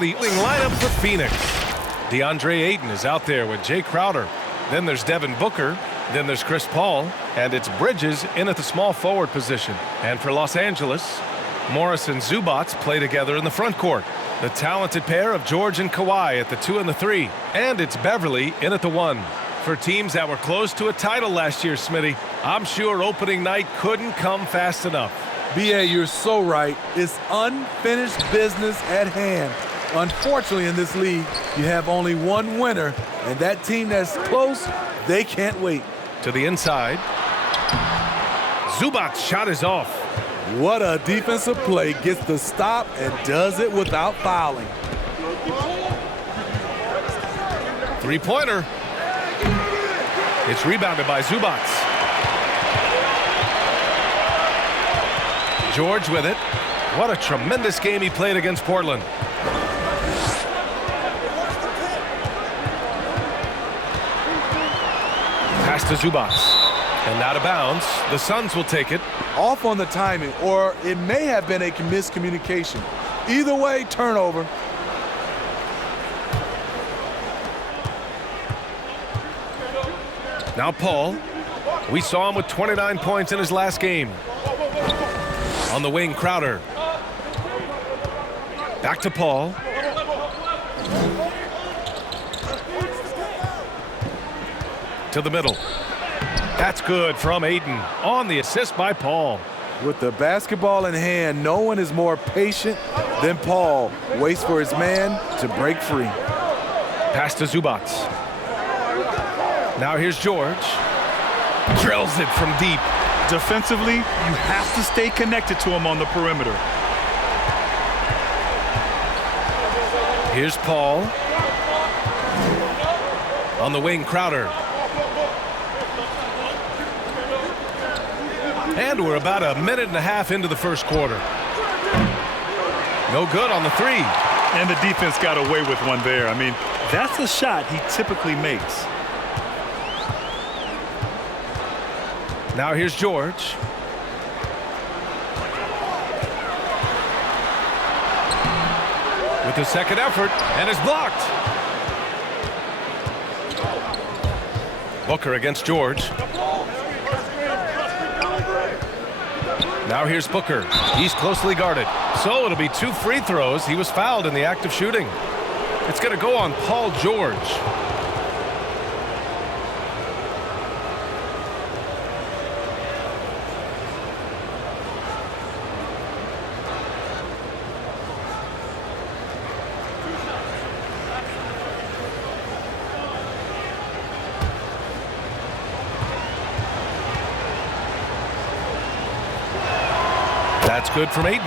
The lineup for Phoenix. DeAndre Ayton is out there with Jay Crowder. Then there's Devin Booker. Then there's Chris Paul. And it's Bridges in at the small forward position. And for Los Angeles, Morris and Zubac play together in the front court. The talented pair of George and Kawhi at the 2 and the 3. And it's Beverly in at the 1. For teams that were close to a title last year, Smitty, I'm sure opening night couldn't come fast enough. B.A., you're so right. It's unfinished business at hand. Unfortunately, in this league, you have only one winner, and that team that's close, they can't wait. To the inside. Zubac's shot is off. What a defensive play. Gets the stop and does it without fouling. Three-pointer. It's rebounded by Zubac. George with it. What a tremendous game he played against Portland. Pass to Zubac. And out of bounds. The Suns will take it. Off on the timing, or it may have been a miscommunication. Either way, turnover. Now Paul. We saw him with 29 points in his last game. On the wing, Crowder. Back to Paul. To the middle. That's good from Ayton. On the assist by Paul. With the basketball in hand, no one is more patient than Paul. Waits for his man to break free. Pass to Zubac. Now here's George. Drills it from deep. Defensively, you have to stay connected to him on the perimeter. Here's Paul. On the wing, Crowder. And we're about a minute and a half into the first quarter. No good on the 3. And the defense got away with one there. I mean, that's a shot he typically makes. Now here's George. With the second effort, and is blocked. Booker against George. Now here's Booker. He's closely guarded. So it'll be 2 free throws. He was fouled in the act of shooting. It's going to go on Paul George. That's good from Ayton.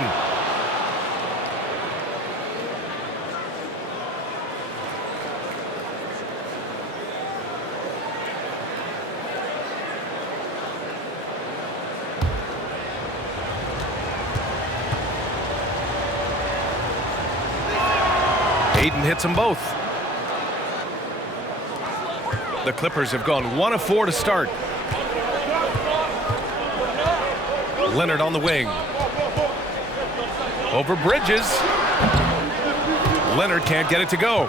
Ayton hits them both. The Clippers have gone 1 of 4 to start. Leonard on the wing. Over Bridges. Leonard can't get it to go.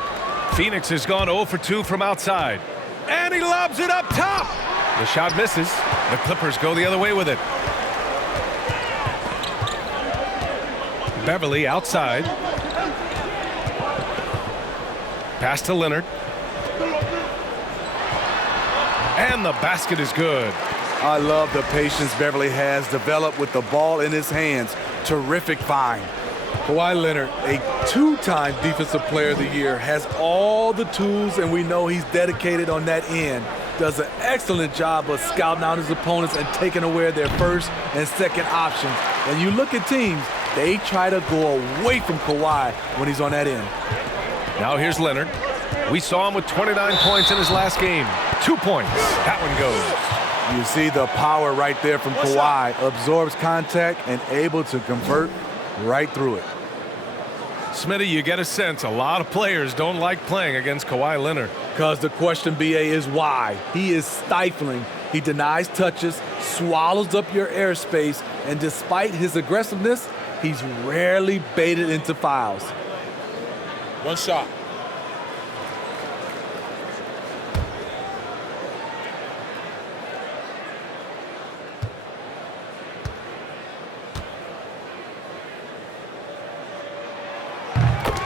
Phoenix has gone 0 for 2 from outside. And he lobs it up top. The shot misses. The Clippers go the other way with it. Beverly outside. Pass to Leonard. And the basket is good. I love the patience Beverly has developed with the ball in his hands. Terrific find. Kawhi Leonard, a 2-time Defensive Player of the Year, has all the tools, and we know he's dedicated on that end. Does an excellent job of scouting out his opponents and taking away their first and second options. And you look at teams, they try to go away from Kawhi when he's on that end. Now here's Leonard. We saw him with 29 points in his last game. 2 points. That one goes. You see the power right there from Kawhi. Absorbs contact and able to convert right through it. Smitty, you get a sense a lot of players don't like playing against Kawhi Leonard. Because the question, BA, is why. He is stifling. He denies touches, swallows up your airspace, and despite his aggressiveness, he's rarely baited into fouls. One shot.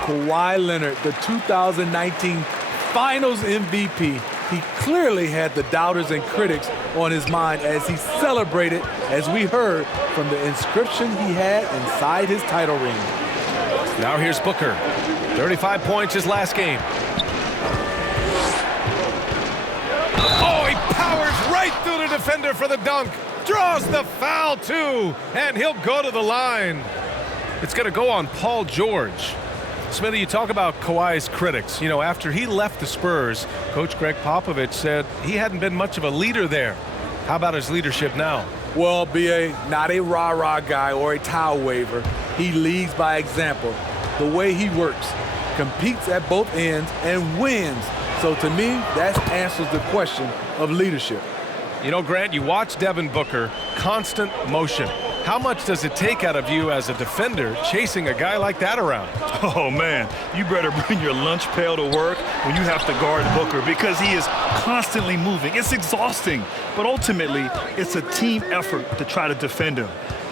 Kawhi Leonard, the 2019 Finals MVP. He clearly had the doubters and critics on his mind as he celebrated, as we heard, from the inscription he had inside his title ring. Now here's Booker. 35 points his last game. Oh, he powers right through the defender for the dunk. Draws the foul, too. And he'll go to the line. It's going to go on Paul George. Smithy, you talk about Kawhi's critics. You know, after he left the Spurs, Coach Greg Popovich said he hadn't been much of a leader there. How about his leadership now? Well, B.A., not a rah-rah guy or a towel waver. He leads by example. The way he works, competes at both ends, and wins. So to me, that answers the question of leadership. You know, Grant, you watch Devin Booker, constant motion. How much does it take out of you as a defender chasing a guy like that around? Oh, man, you better bring your lunch pail to work when you have to guard Booker because he is constantly moving. It's exhausting, but ultimately, it's a team effort to try to defend him.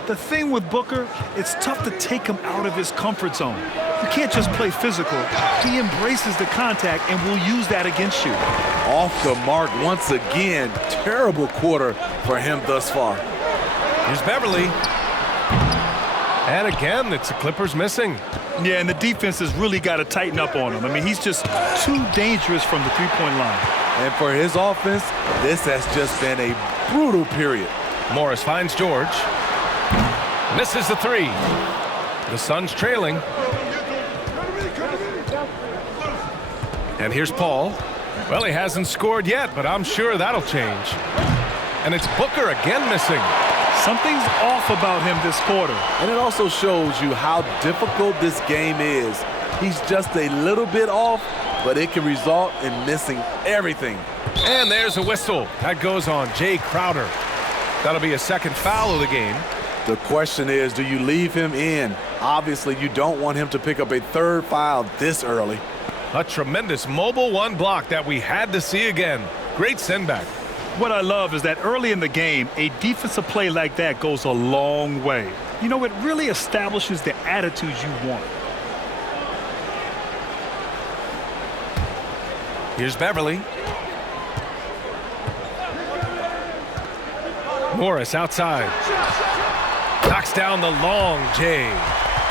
The thing with Booker, it's tough to take him out of his comfort zone. You can't just play physical. He embraces the contact and will use that against you. Off the mark once again. Terrible quarter for him thus far. Here's Beverly. And again, it's the Clippers missing. Yeah, and the defense has really got to tighten up on him. I mean, he's just too dangerous from the three-point line. And for his offense, this has just been a brutal period. Morris finds George. Misses the three. The Suns trailing. And here's Paul. Well, he hasn't scored yet, but I'm sure that'll change. And it's Booker again missing. Something's off about him this quarter. And it also shows you how difficult this game is. He's just a little bit off, but it can result in missing everything. And there's a whistle. That goes on Jay Crowder. That'll be a second foul of the game. The question is, do you leave him in? Obviously, you don't want him to pick up a third foul this early. A tremendous mobile one block that we had to see again. Great send back. What I love is that early in the game, a defensive play like that goes a long way. You know, it really establishes the attitude you want. Here's Beverly. Morris outside. Knocks down the long J.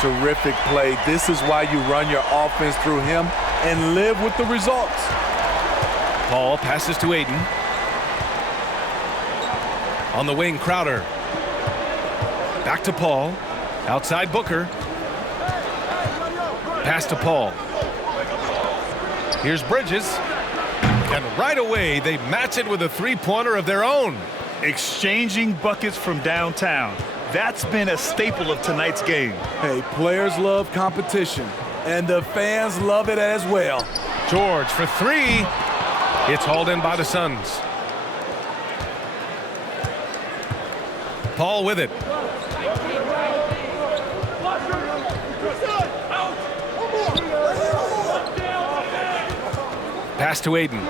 Terrific play. This is why you run your offense through him and live with the results. Paul passes to Aiden. On the wing, Crowder. Back to Paul. Outside Booker. Pass to Paul. Here's Bridges. And right away, they match it with a three-pointer of their own. Exchanging buckets from downtown. That's been a staple of tonight's game. Hey, players love competition, and the fans love it as well. George for three. It's hauled in by the Suns. Paul with it. Pass to Aiden.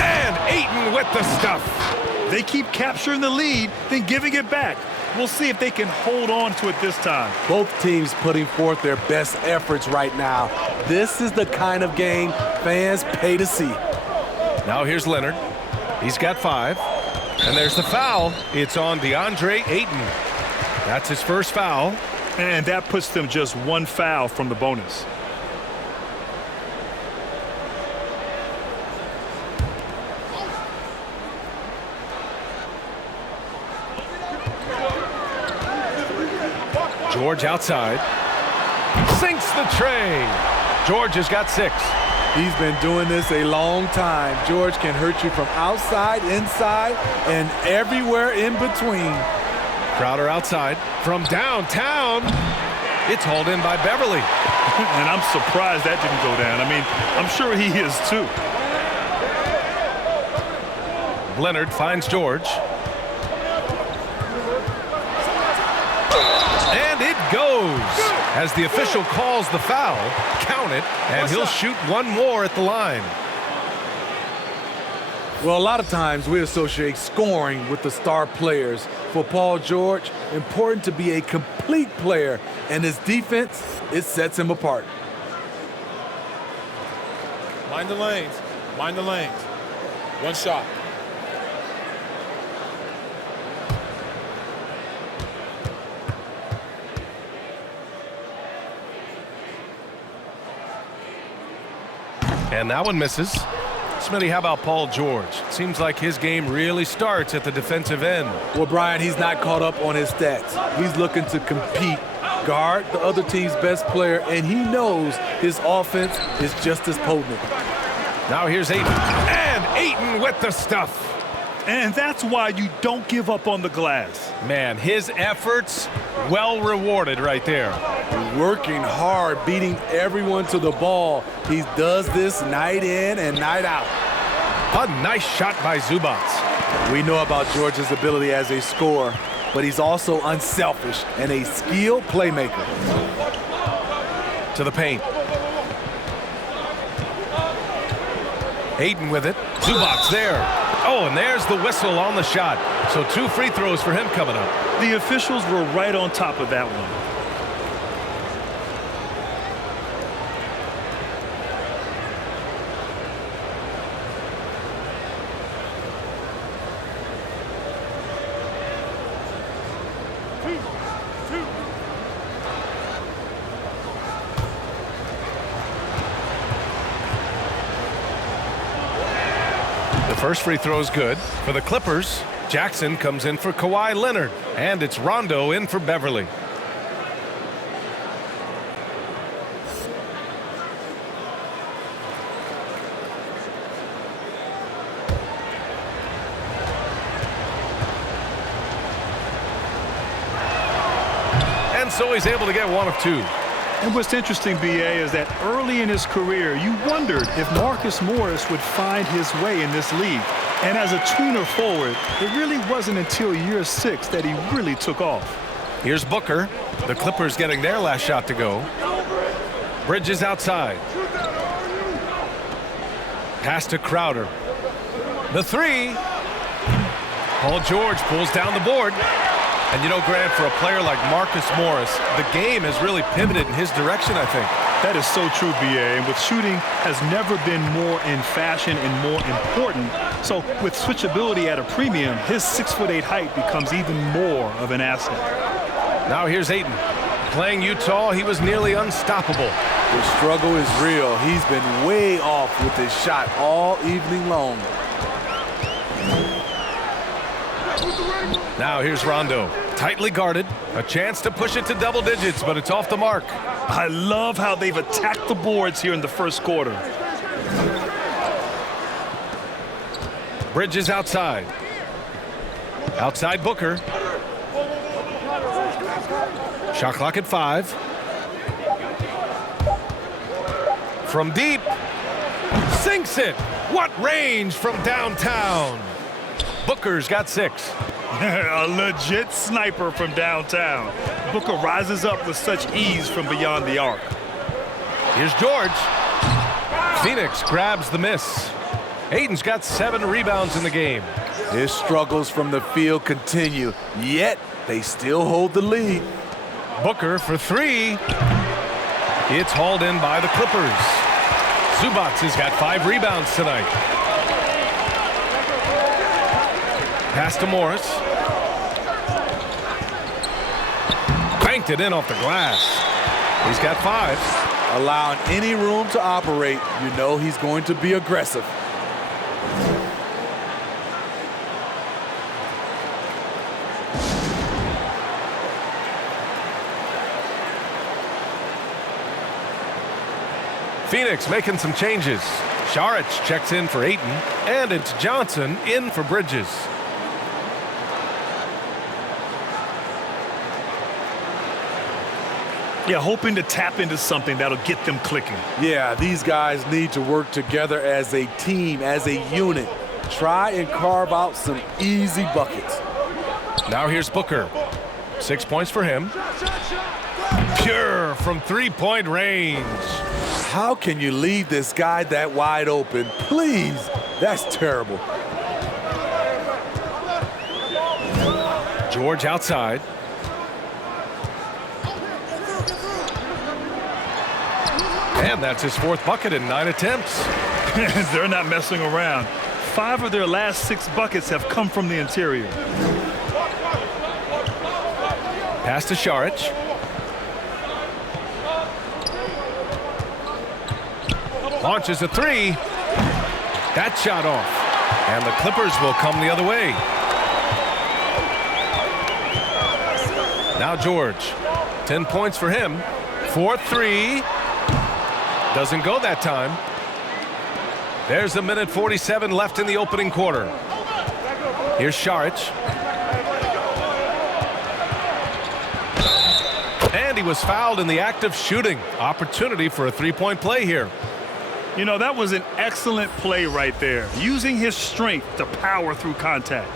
And Aiden with the stuff. They keep capturing the lead, then giving it back. We'll see if they can hold on to it this time. Both teams putting forth their best efforts right now. This is the kind of game fans pay to see. Now here's Leonard. He's got 5. And there's the foul. It's on DeAndre Ayton. That's his first foul. And that puts them just one foul from the bonus. George outside. Sinks the tray. George has got 6. He's been doing this a long time. George can hurt you from outside, inside, and everywhere in between. Crowder outside. From downtown, it's hauled in by Beverly. And I'm surprised that didn't go down. I mean, I'm sure he is too. Leonard finds George. And it goes. As the official calls the foul, count it, and he'll shoot one more at the line. Well, a lot of times we associate scoring with the star players. For Paul George, important to be a complete player, and his defense, it sets him apart. Mind the lanes. Mind the lanes. One shot. And that one misses. Smitty, how about Paul George? Seems like his game really starts at the defensive end. Well, Brian, he's not caught up on his stats. He's looking to compete, guard the other team's best player, and he knows his offense is just as potent. Now here's Ayton. And Ayton with the stuff. And that's why you don't give up on the glass. Man, his efforts well rewarded right there. Working hard, beating everyone to the ball. He does this night in and night out. A nice shot by Zubac. We know about George's ability as a scorer, but he's also unselfish and a skilled playmaker. To the paint. Ayton with it. Zubac there. Oh, and there's the whistle on the shot. So 2 free throws for him coming up. The officials were right on top of that one. First free throw is good. For the Clippers, Jackson comes in for Kawhi Leonard. And it's Rondo in for Beverly. And so he's able to get 1 of 2. And what's interesting, B.A., is that early in his career, you wondered if Marcus Morris would find his way in this league. And as a tweener forward, it really wasn't until year 6 that he really took off. Here's Booker. The Clippers getting their last shot to go. Bridges outside. Pass to Crowder. The 3. Paul George pulls down the board. And you know, Grant, for a player like Marcus Morris, the game has really pivoted in his direction, I think. That is so true, B.A. And with shooting has never been more in fashion and more important. So with switchability at a premium, his 6'8" height becomes even more of an asset. Now here's Ayton. Playing Utah, he was nearly unstoppable. The struggle is real. He's been way off with his shot all evening long. Now here's Rondo. Tightly guarded. A chance to push it to double digits, but it's off the mark. I love how they've attacked the boards here in the first quarter. Bridges outside. Outside Booker. Shot clock at 5. From deep. Sinks it. What range from downtown. Booker's got 6. A legit sniper from downtown. Booker rises up with such ease from beyond the arc. Here's George. Phoenix grabs the miss. Ayton's got 7 rebounds in the game. His struggles from the field continue, yet they still hold the lead. Booker for 3. It's hauled in by the Clippers. Zubac has got 5 rebounds tonight. Pass to Morris. Banked it in off the glass. He's got 5. Allowing any room to operate, you know he's going to be aggressive. Phoenix making some changes. Saric checks in for Ayton, and it's Johnson in for Bridges. Yeah, hoping to tap into something that'll get them clicking. Yeah, these guys need to work together as a team, as a unit. Try and carve out some easy buckets. Now here's Booker. 6 points for him. Pure from three-point range. How can you leave this guy that wide open? Please, that's terrible. George outside. And that's his fourth bucket in 9 attempts. They're not messing around. 5 of their last 6 buckets have come from the interior. Pass to Šarić. Launches a three. That shot off. And the Clippers will come the other way. Now George. 10 points for him. 4-3. Doesn't go that time. There's a minute 47 left in the opening quarter. Here's Šarić. And he was fouled in the act of shooting. Opportunity for a three-point play here. You know, that was an excellent play right there. Using his strength to power through contact.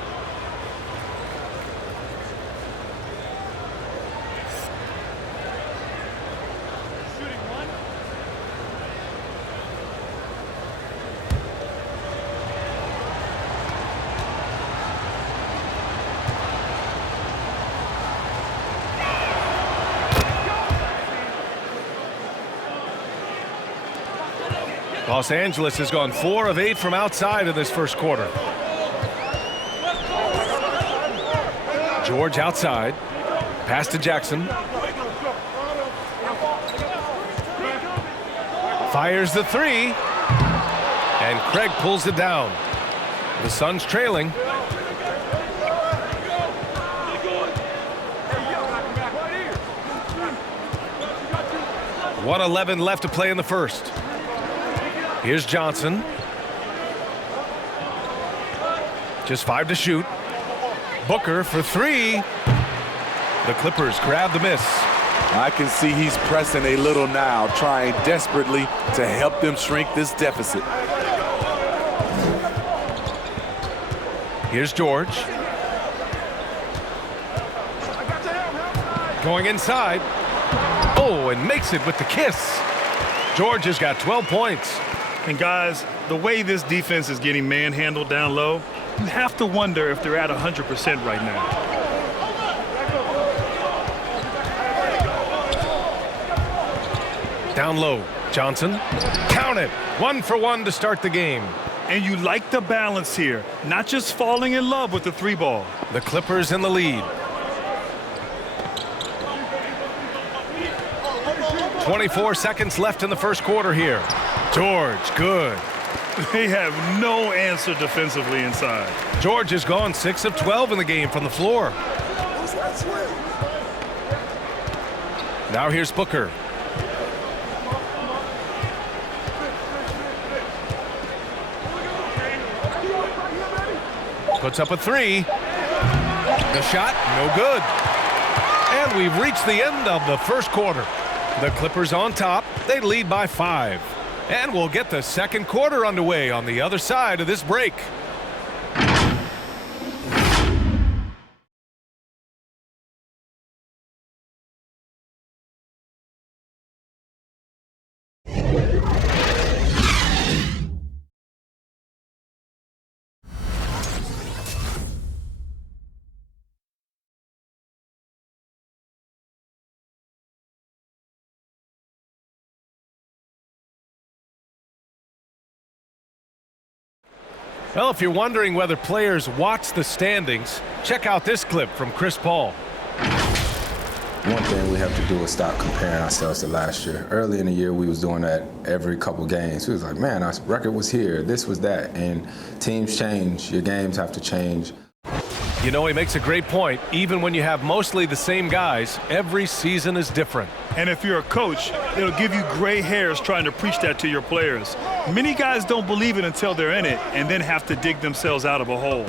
Los Angeles has gone 4 of 8 from outside in this first quarter. George outside. Pass to Jackson. Fires the three. And Craig pulls it down. The Suns trailing. .111 left to play in the first. Here's Johnson. Just 5 to shoot. Booker for 3. The Clippers grab the miss. I can see he's pressing a little now, trying desperately to help them shrink this deficit. Here's George. Going inside. Oh, and makes it with the kiss. George has got 12 points. And guys, the way this defense is getting manhandled down low, you have to wonder if they're at 100% right now. Down low, Johnson. Count it. 1 for 1 to start the game. And you like the balance here, not just falling in love with the 3-ball. The Clippers in the lead. 24 seconds left in the first quarter here. George, good. They have no answer defensively inside. George has gone 6 of 12 in the game from the floor. Now here's Booker. Puts up a 3. The shot, no good. And we've reached the end of the first quarter. The Clippers on top. They lead by 5. And we'll get the second quarter underway on the other side of this break. Well, if you're wondering whether players watch the standings, check out this clip from Chris Paul. One thing we have to do is stop comparing ourselves to last year. Early in the year, we was doing that every couple games. We was like, man, our record was here, this was that. And teams change, your games have to change. You know, he makes a great point. Even when you have mostly the same guys, every season is different. And if you're a coach, it'll give you gray hairs trying to preach that to your players. Many guys don't believe it until they're in it and then have to dig themselves out of a hole.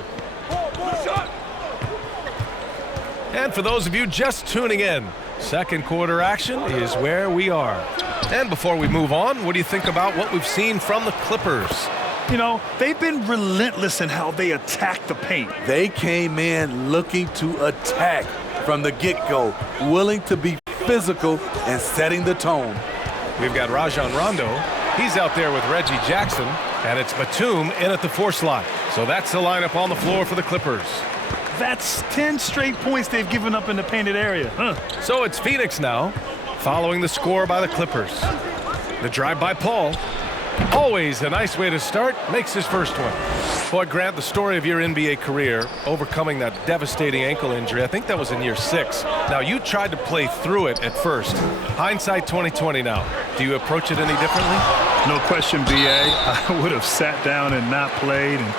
And for those of you just tuning in, second quarter action is where we are. And before we move on, what do you think about what we've seen from the Clippers? You know, they've been relentless in how they attack the paint. They came in looking to attack from the get-go, willing to be physical, and setting the tone. We've got Rajon Rondo. He's out there with Reggie Jackson, and it's Batum in at the 4 slot. So that's the lineup on the floor for the Clippers. That's 10 straight points they've given up in the painted area. So it's Phoenix now, following the score by the Clippers. The drive by Paul. Always a nice way to start. Makes his first one. Boy, Grant, the story of your NBA career, overcoming that devastating ankle injury, I think that was in year 6. Now, you tried to play through it at first. Hindsight 2020 now. Do you approach it any differently? No question, B.A. I would have sat down and not played and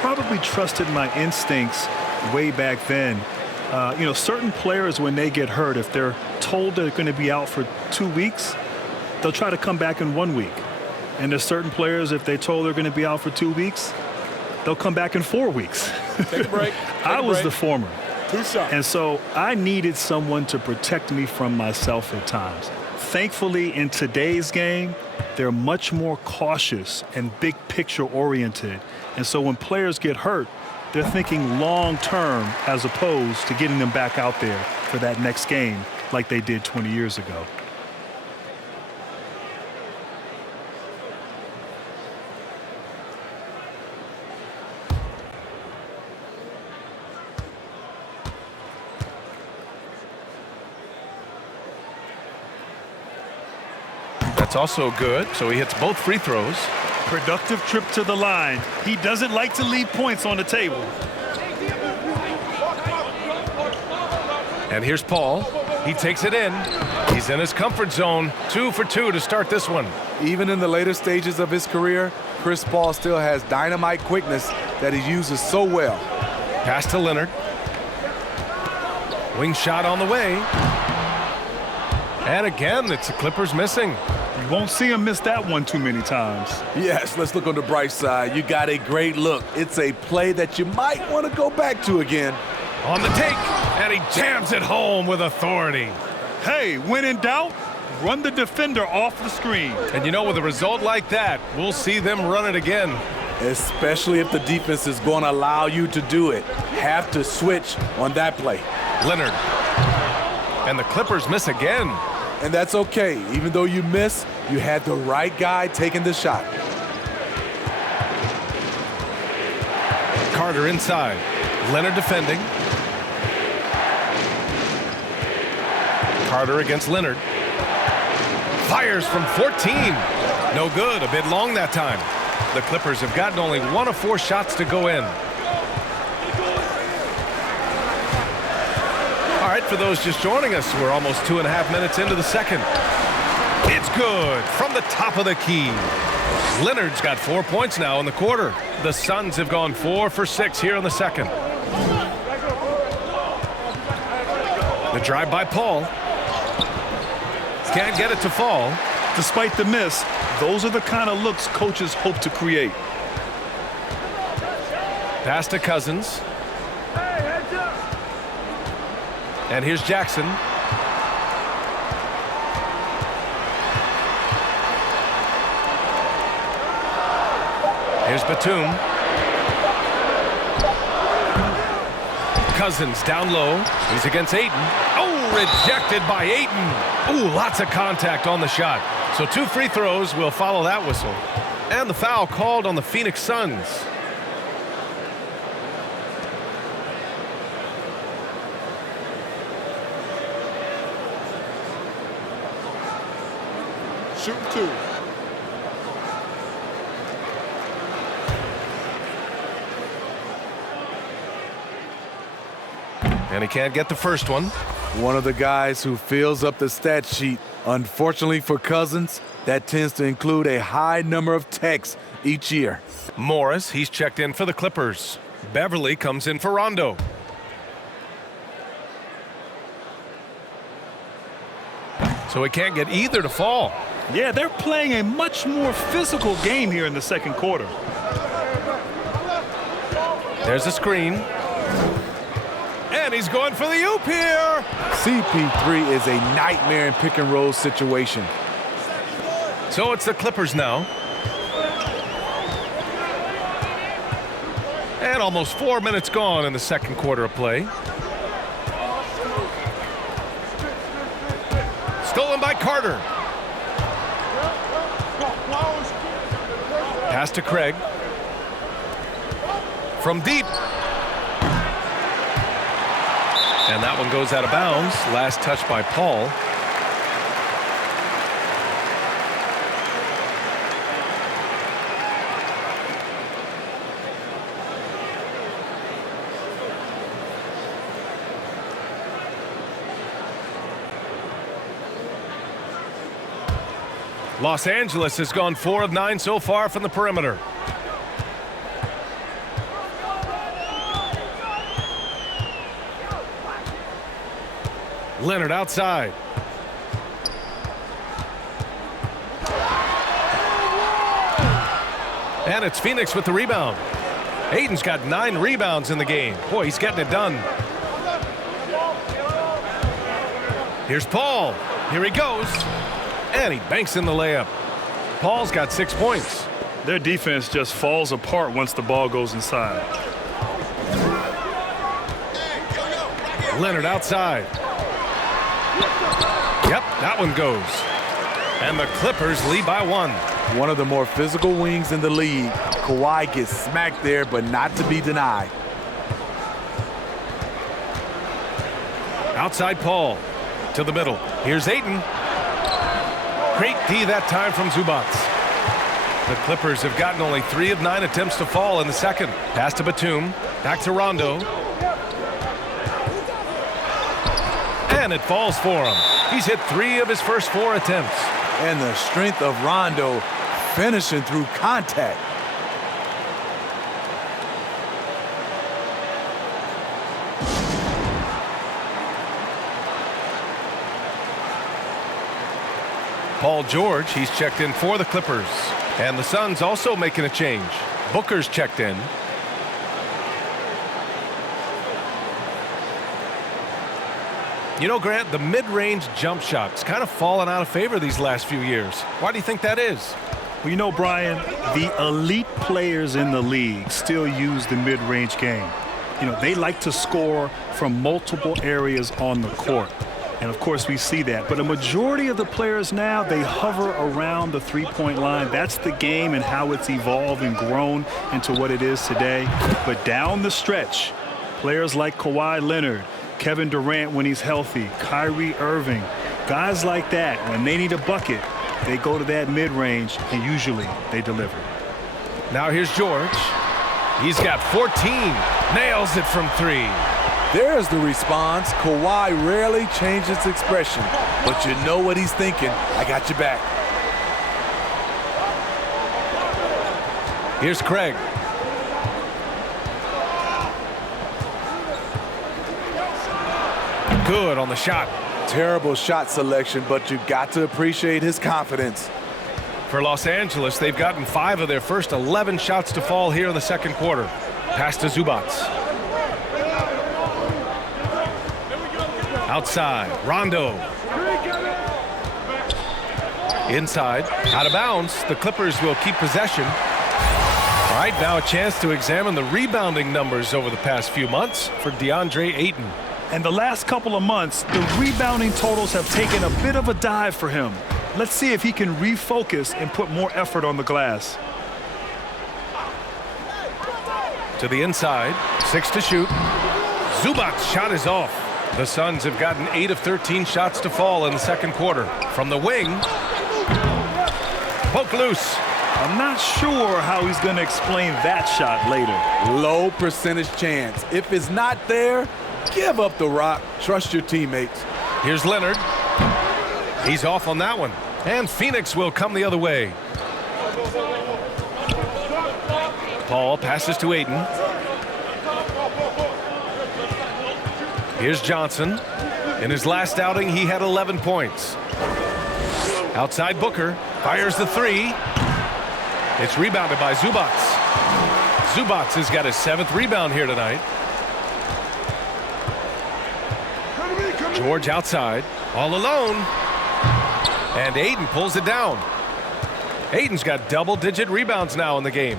probably trusted my instincts way back then. Certain players, when they get hurt, if they're told they're going to be out for 2 weeks, they'll try to come back in 1 week. And there's certain players, if they're told they're going to be out for 2 weeks, they'll come back in 4 weeks. Take a break. I was the former. 2 shots. And so I needed someone to protect me from myself at times. Thankfully, in today's game, they're much more cautious and big picture oriented. And so when players get hurt, they're thinking long term as opposed to getting them back out there for that next game like they did 20 years ago. That's also good, so he hits both free throws. Productive trip to the line. He doesn't like to leave points on the table. And here's Paul. He takes it in. He's in his comfort zone. 2 for 2 to start this one. Even in the later stages of his career, Chris Paul still has dynamite quickness that he uses so well. Pass to Leonard. Wing shot on the way. And again, it's the Clippers missing. You won't see him miss that one too many times. Yes, let's look on the bright side. You got a great look. It's a play that you might want to go back to again. On the take, and he jams it home with authority. Hey, when in doubt, run the defender off the screen. And with a result like that, we'll see them run it again. Especially if the defense is going to allow you to do it. Have to switch on that play. Leonard. And the Clippers miss again. And that's okay. Even though you miss, you had the right guy taking the shot. Carter inside. Leonard defending. Carter against Leonard. Fires from 14. No good. A bit long that time. The Clippers have gotten only 1 of 4 shots to go in. All right, for those just joining us, we're almost 2.5 minutes into the second. It's good from the top of the key. Leonard's got 4 points now in the quarter. The Suns have gone 4 for 6 here in the second. The drive by Paul. Can't get it to fall. Despite the miss, those are the kind of looks coaches hope to create. Pass to Cousins. And here's Jackson. Here's Batum. Cousins down low. He's against Ayton. Oh, rejected by Ayton. Ooh, lots of contact on the shot. So 2 free throws will follow that whistle. And the foul called on the Phoenix Suns. Shoot 2. And he can't get the first one. One of the guys who fills up the stat sheet. Unfortunately for Cousins, that tends to include a high number of techs each year. Morris, he's checked in for the Clippers. Beverly comes in for Rondo. So he can't get either to fall. Yeah, they're playing a much more physical game here in the second quarter. There's a screen. And he's going for the oop here. CP3 is a nightmare in pick and roll situation. So it's the Clippers now. And almost 4 minutes gone in the second quarter of play. Carter. Pass to Craig. From deep. And that one goes out of bounds. Last touch by Paul. Los Angeles has gone 4 of 9 so far from the perimeter. Leonard outside. And it's Phoenix with the rebound. Ayton's got 9 rebounds in the game. Boy, he's getting it done. Here's Paul. Here he goes. And he banks in the layup. Paul's got 6 points. Their defense just falls apart once the ball goes inside. Leonard outside. Yep, that one goes. And the Clippers lead by 1. One of the more physical wings in the league. Kawhi gets smacked there, but not to be denied. Outside Paul. To the middle. Here's Ayton. Great D that time from Zubac. The Clippers have gotten only 3 of 9 attempts to fall in the second. Pass to Batum. Back to Rondo. And it falls for him. He's hit 3 of his first 4 attempts. And the strength of Rondo finishing through contact. Paul George, he's checked in for the Clippers. And the Suns also making a change. Booker's checked in. You know, Grant, the mid-range jump shot's kind of fallen out of favor these last few years. Why do you think that is? Well, you know, Brian, the elite players in the league still use the mid-range game. You know, they like to score from multiple areas on the court. And, of course, we see that. But a majority of the players now, they hover around the three-point line. That's the game and how it's evolved and grown into what it is today. But down the stretch, players like Kawhi Leonard, Kevin Durant when he's healthy, Kyrie Irving, guys like that, when they need a bucket, they go to that mid-range, and usually they deliver. Now here's George. He's got 14. Nails it from 3. There's the response. Kawhi rarely changes expression, but you know what he's thinking. I got your back. Here's Craig. Good on the shot. Terrible shot selection, but you got to appreciate his confidence. For Los Angeles, they've gotten 5 of their first 11 shots to fall here in the second quarter. Pass to Zubac. Outside, Rondo. Inside, out of bounds. The Clippers will keep possession. All right, now a chance to examine the rebounding numbers over the past few months for DeAndre Ayton. And the last couple of months, the rebounding totals have taken a bit of a dive for him. Let's see if he can refocus and put more effort on the glass. To the inside, 6 to shoot. Zubac's shot is off. The Suns have gotten 8 of 13 shots to fall in the second quarter. From the wing, poke loose. I'm not sure how he's going to explain that shot later. Low percentage chance. If it's not there, give up the rock. Trust your teammates. Here's Leonard. He's off on that one. And Phoenix will come the other way. Paul passes to Ayton. Here's Johnson. In his last outing, he had 11 points. Outside Booker. Fires the 3. It's rebounded by Zubac. Zubac has got his 7th rebound here tonight. George outside. All alone. And Ayton pulls it down. Ayton's got double-digit rebounds now in the game.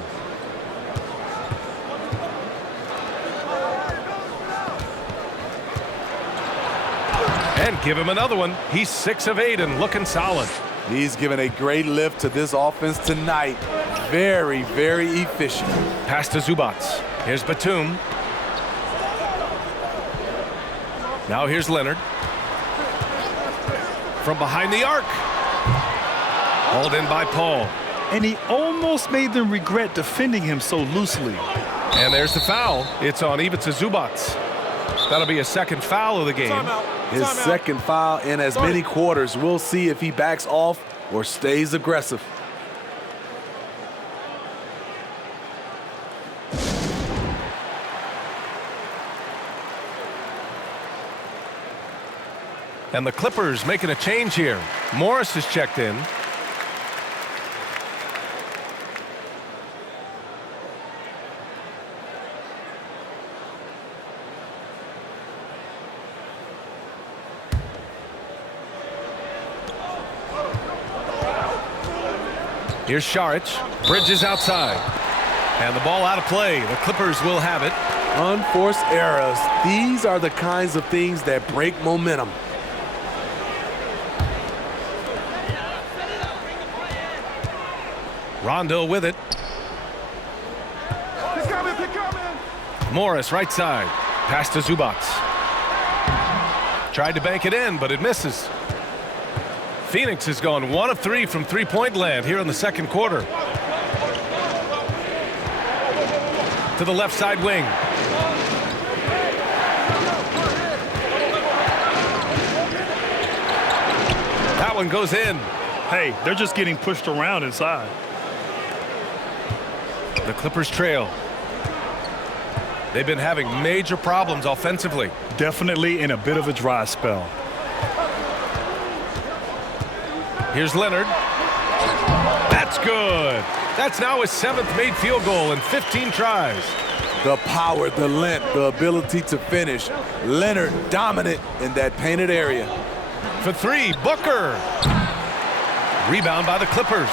And give him another one. He's 6 of 8 and looking solid. He's given a great lift to this offense tonight. Very, very efficient. Pass to Zubac. Here's Batum. Now here's Leonard. From behind the arc. Hauled in by Paul. And he almost made them regret defending him so loosely. And there's the foul. It's on Ivica Zubac. That'll be a second foul of the game. His second foul in as many quarters. We'll see if he backs off or stays aggressive. And the Clippers making a change here. Morris is checked in. Here's Šarić. Bridges outside. And the ball out of play. The Clippers will have it. Unforced errors. These are the kinds of things that break momentum. Rondo with it. Morris right side. Pass to Zubac. Tried to bank it in, but it misses. Phoenix has gone 1 of 3 from three-point land here in the second quarter. To the left side wing. That one goes in. Hey, they're just getting pushed around inside. The Clippers trail. They've been having major problems offensively. Definitely in a bit of a dry spell. Here's Leonard. That's good. That's now his 7th made field goal in 15 tries. The power, the length, the ability to finish. Leonard dominant in that painted area. For 3, Booker. Rebound by the Clippers.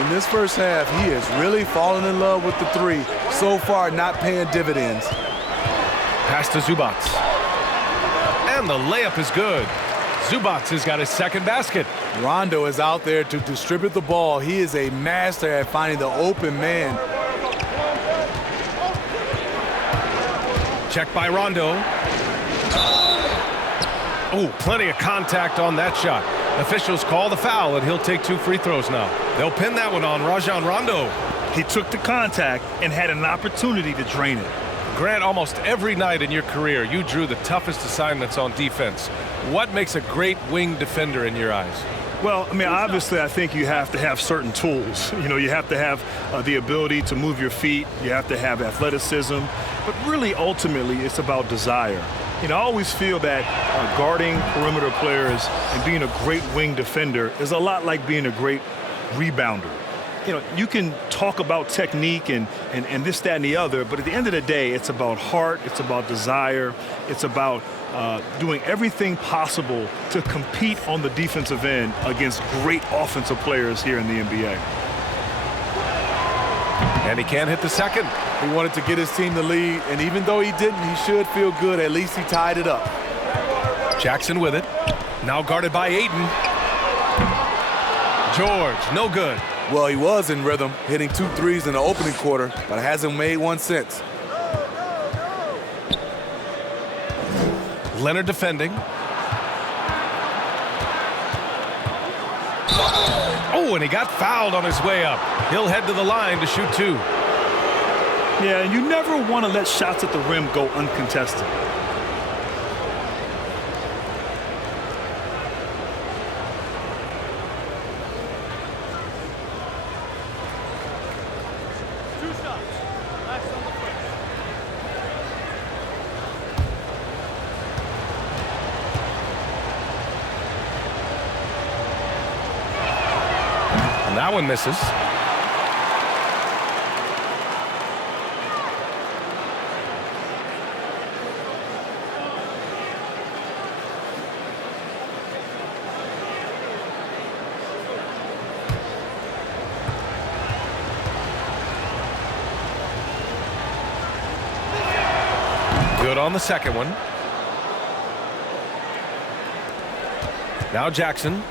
In this first half, he has really fallen in love with the 3. So far, not paying dividends. Pass to Zubac. And the layup is good. Zubac has got his second basket. Rondo is out there to distribute the ball. He is a master at finding the open man. Check by Rondo. Oh, plenty of contact on that shot. Officials call the foul, and he'll take 2 free throws now. They'll pin that one on Rajon Rondo. He took the contact and had an opportunity to drain it. Grant, almost every night in your career, you drew the toughest assignments on defense. What makes a great wing defender in your eyes? Well, I mean, obviously, I think you have to have certain tools. You know, you have to have the ability to move your feet. You have to have athleticism. But really, ultimately, it's about desire. You know, I always feel that guarding perimeter players and being a great wing defender is a lot like being a great rebounder. You know, you can talk about technique and this, that, and the other, but at the end of the day, it's about heart, it's about desire, it's about doing everything possible to compete on the defensive end against great offensive players here in the NBA. And he can't hit the second. He wanted to get his team the lead, and even though he didn't, he should feel good. At least he tied it up. Jackson with it. Now guarded by Ayton. George, no good. Well, he was in rhythm, hitting 2 threes in the opening quarter, but hasn't made one since. Leonard defending. Oh, and he got fouled on his way up. He'll head to the line to shoot 2. Yeah, and you never want to let shots at the rim go uncontested. And that one misses. Good on the second one. Now Jackson.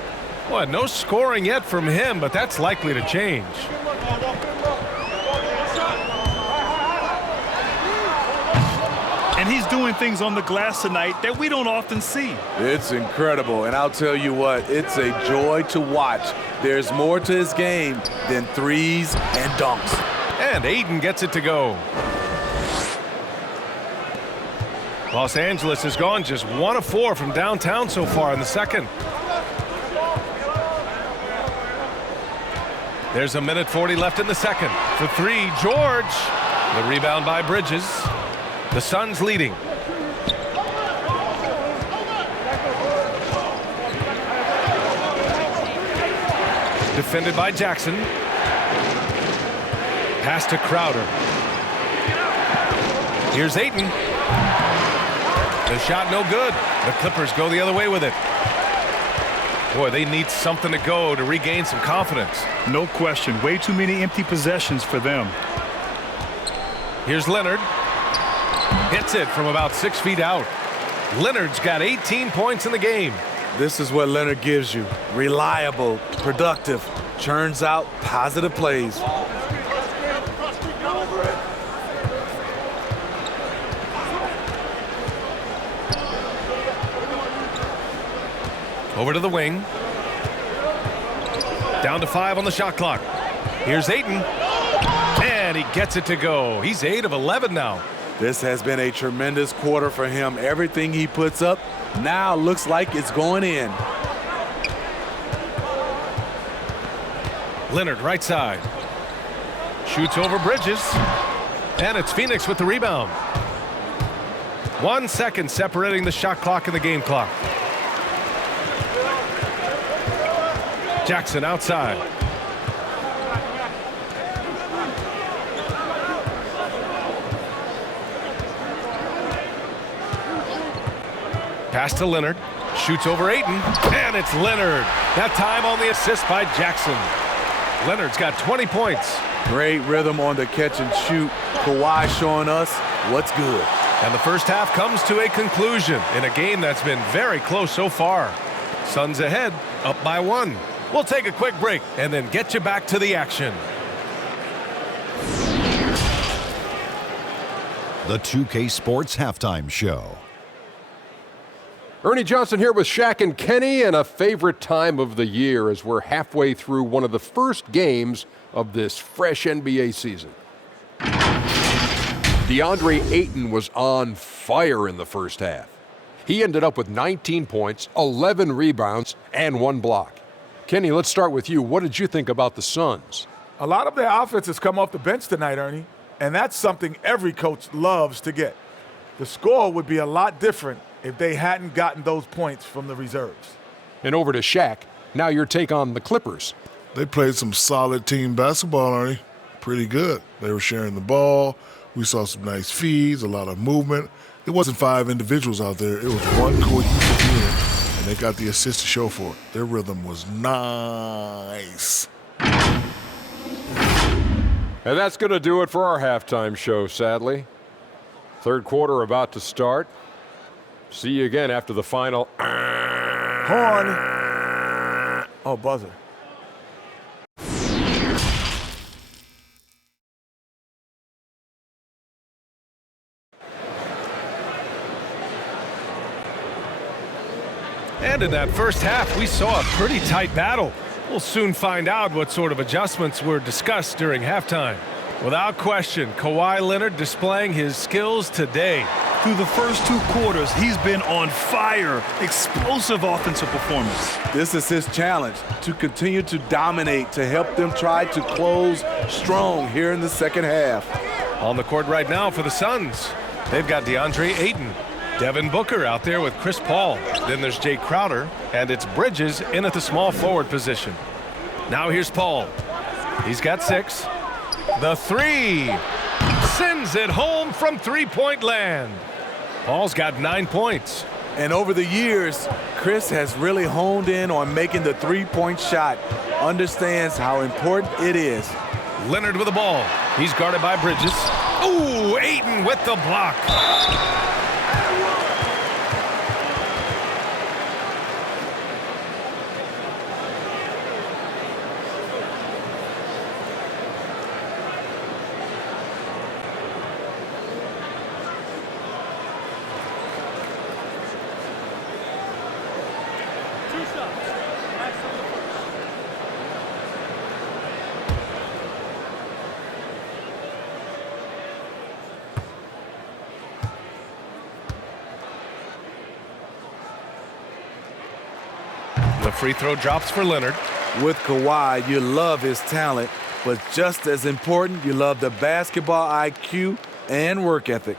Well, no scoring yet from him, but that's likely to change. And he's doing things on the glass tonight that we don't often see. It's incredible, and I'll tell you what, it's a joy to watch. There's more to his game than threes and dunks. And Ayton gets it to go. Los Angeles has gone just 1 of 4 from downtown so far in the second. There's 1:40 left in the second. For 3, George. The rebound by Bridges. The Suns leading. Defended by Jackson. Pass to Crowder. Here's Ayton. The shot no good. The Clippers go the other way with it. Boy, they need something to go to regain some confidence. No question. Way too many empty possessions for them. Here's Leonard. Hits it from about 6 feet out. Leonard's got 18 points in the game. This is what Leonard gives you. Reliable, productive, churns out positive plays. Over to the wing. Down to 5 on the shot clock. Here's Ayton. And he gets it to go. He's 8 of 11 now. This has been a tremendous quarter for him. Everything he puts up now looks like it's going in. Leonard right side. Shoots over Bridges. And it's Phoenix with the rebound. 1 second separating the shot clock and the game clock. Jackson outside. Pass to Leonard. Shoots over Ayton. And it's Leonard. That time on the assist by Jackson. Leonard's got 20 points. Great rhythm on the catch and shoot. Kawhi showing us what's good. And the first half comes to a conclusion in a game that's been very close so far. Suns ahead, up by 1. We'll take a quick break and then get you back to the action. The 2K Sports Halftime Show. Ernie Johnson here with Shaq and Kenny, and a favorite time of the year as we're halfway through one of the first games of this fresh NBA season. DeAndre Ayton was on fire in the first half. He ended up with 19 points, 11 rebounds, and 1 block. Kenny, let's start with you. What did you think about the Suns? A lot of their offense has come off the bench tonight, Ernie, and that's something every coach loves to get. The score would be a lot different if they hadn't gotten those points from the reserves. And over to Shaq. Now your take on the Clippers. They played some solid team basketball, Ernie. Pretty good. They were sharing the ball. We saw some nice feeds, a lot of movement. It wasn't 5 individuals out there. It was one cohesive unit, and they got the assist to show for it. Their rhythm was nice. And that's going to do it for our halftime show, sadly. Third quarter about to start. See you again after the final. Horn. Oh, buzzer. And in that first half, we saw a pretty tight battle. We'll soon find out what sort of adjustments were discussed during halftime. Without question, Kawhi Leonard displaying his skills today. Through the first 2 quarters, he's been on fire. Explosive offensive performance. This is his challenge, to continue to dominate, to help them try to close strong here in the second half. On the court right now for the Suns, they've got DeAndre Ayton. Devin Booker out there with Chris Paul. Then there's Jay Crowder, and it's Bridges in at the small forward position. Now here's Paul. He's got 6. The 3. Sends it home from three-point land. Paul's got 9 points. And over the years, Chris has really honed in on making the three-point shot. Understands how important it is. Leonard with the ball. He's guarded by Bridges. Ooh, Ayton with the block. The free throw drops for Leonard. With Kawhi, you love his talent, but just as important, you love the basketball IQ and work ethic.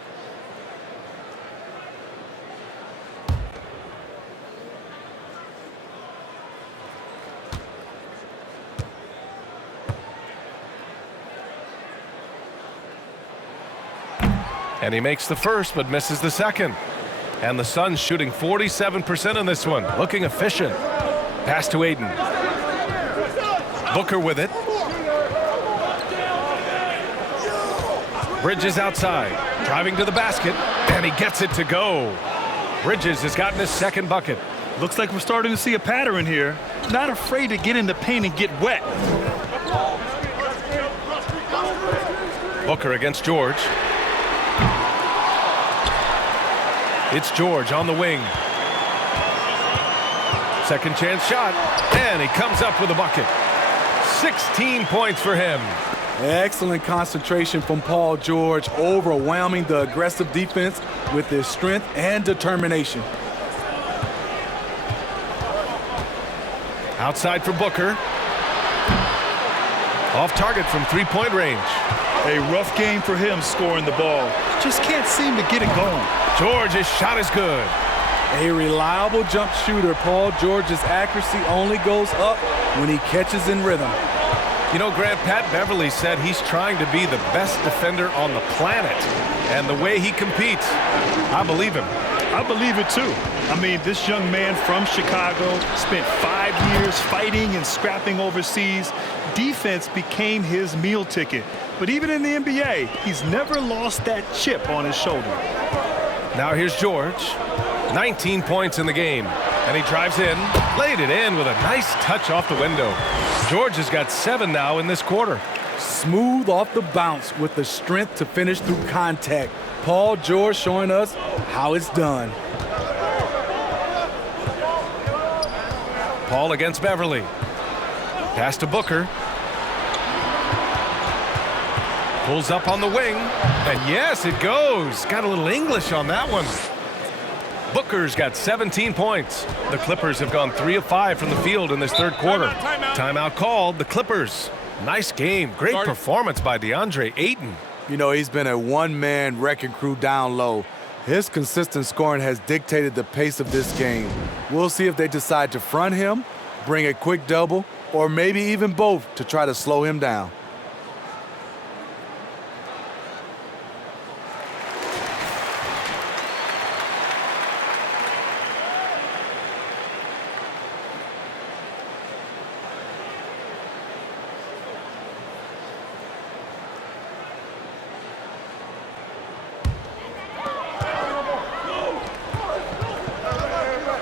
And he makes the first, but misses the second. And the Suns shooting 47% in this one, looking efficient. Pass to Aiden. Booker with it. Bridges outside, driving to the basket, and he gets it to go. Bridges has gotten his second bucket. Looks like we're starting to see a pattern here. Not afraid to get in the paint and get wet. Booker against George. It's George on the wing. Second chance shot, and he comes up with a bucket. 16 points for him. Excellent concentration from Paul George, overwhelming the aggressive defense with his strength and determination. Outside for Booker. Off target from three-point range. A rough game for him scoring the ball. Just can't seem to get it going. George's shot is good. A reliable jump shooter, Paul George's accuracy only goes up when he catches in rhythm. You know, Grant, Pat Beverly said he's trying to be the best defender on the planet. And the way he competes, I believe him. I believe it too. I mean, this young man from Chicago spent 5 years fighting and scrapping overseas. Defense became his meal ticket. But even in the NBA, he's never lost that chip on his shoulder. Now here's George. 19 points in the game. And he drives in, laid it in with a nice touch off the window. George has got 7 now in this quarter. Smooth off the bounce with the strength to finish through contact. Paul George showing us how it's done. Paul against Beverly. Pass to Booker. Pulls up on the wing. And yes, it goes. Got a little English on that one. Booker's got 17 points. The Clippers have gone 3 of 5 from the field in this third quarter. Timeout called. The Clippers. Nice game. Great performance by DeAndre Ayton. You know, he's been a one-man wrecking crew down low. His consistent scoring has dictated the pace of this game. We'll see if they decide to front him, bring a quick double, or maybe even both to try to slow him down.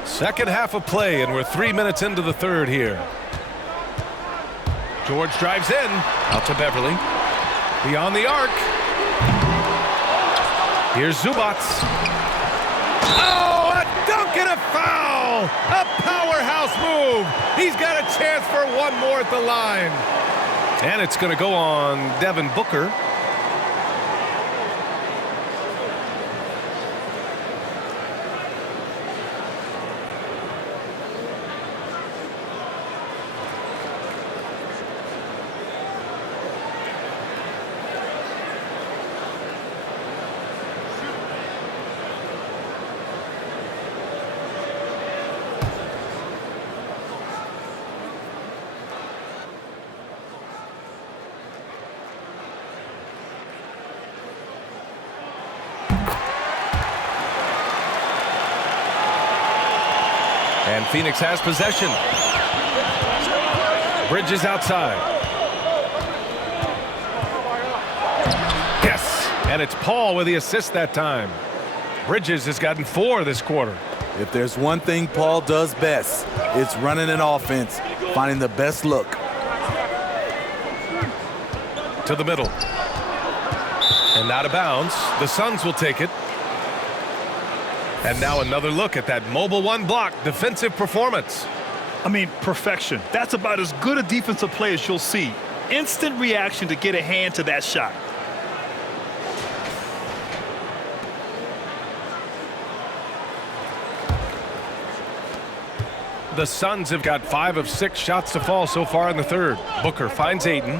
Second half of play, and we're 3 minutes into the third here. George drives in, out to Beverly. Beyond the arc. Here's Zubac. Oh, a dunk and a foul! A powerhouse move. He's got a chance for one more at the line. And it's going to go on Devin Booker. And Phoenix has possession. Bridges outside. Yes, and it's Paul with the assist that time. Bridges has gotten 4 this quarter. If there's one thing Paul does best, it's running an offense, finding the best look. To the middle. And out of bounds. The Suns will take it. And now another look at that mobile one block defensive performance. I mean, perfection. That's about as good a defensive play as you'll see. Instant reaction to get a hand to that shot. The Suns have got 5 of 6 shots to fall so far in the third. Booker finds Ayton.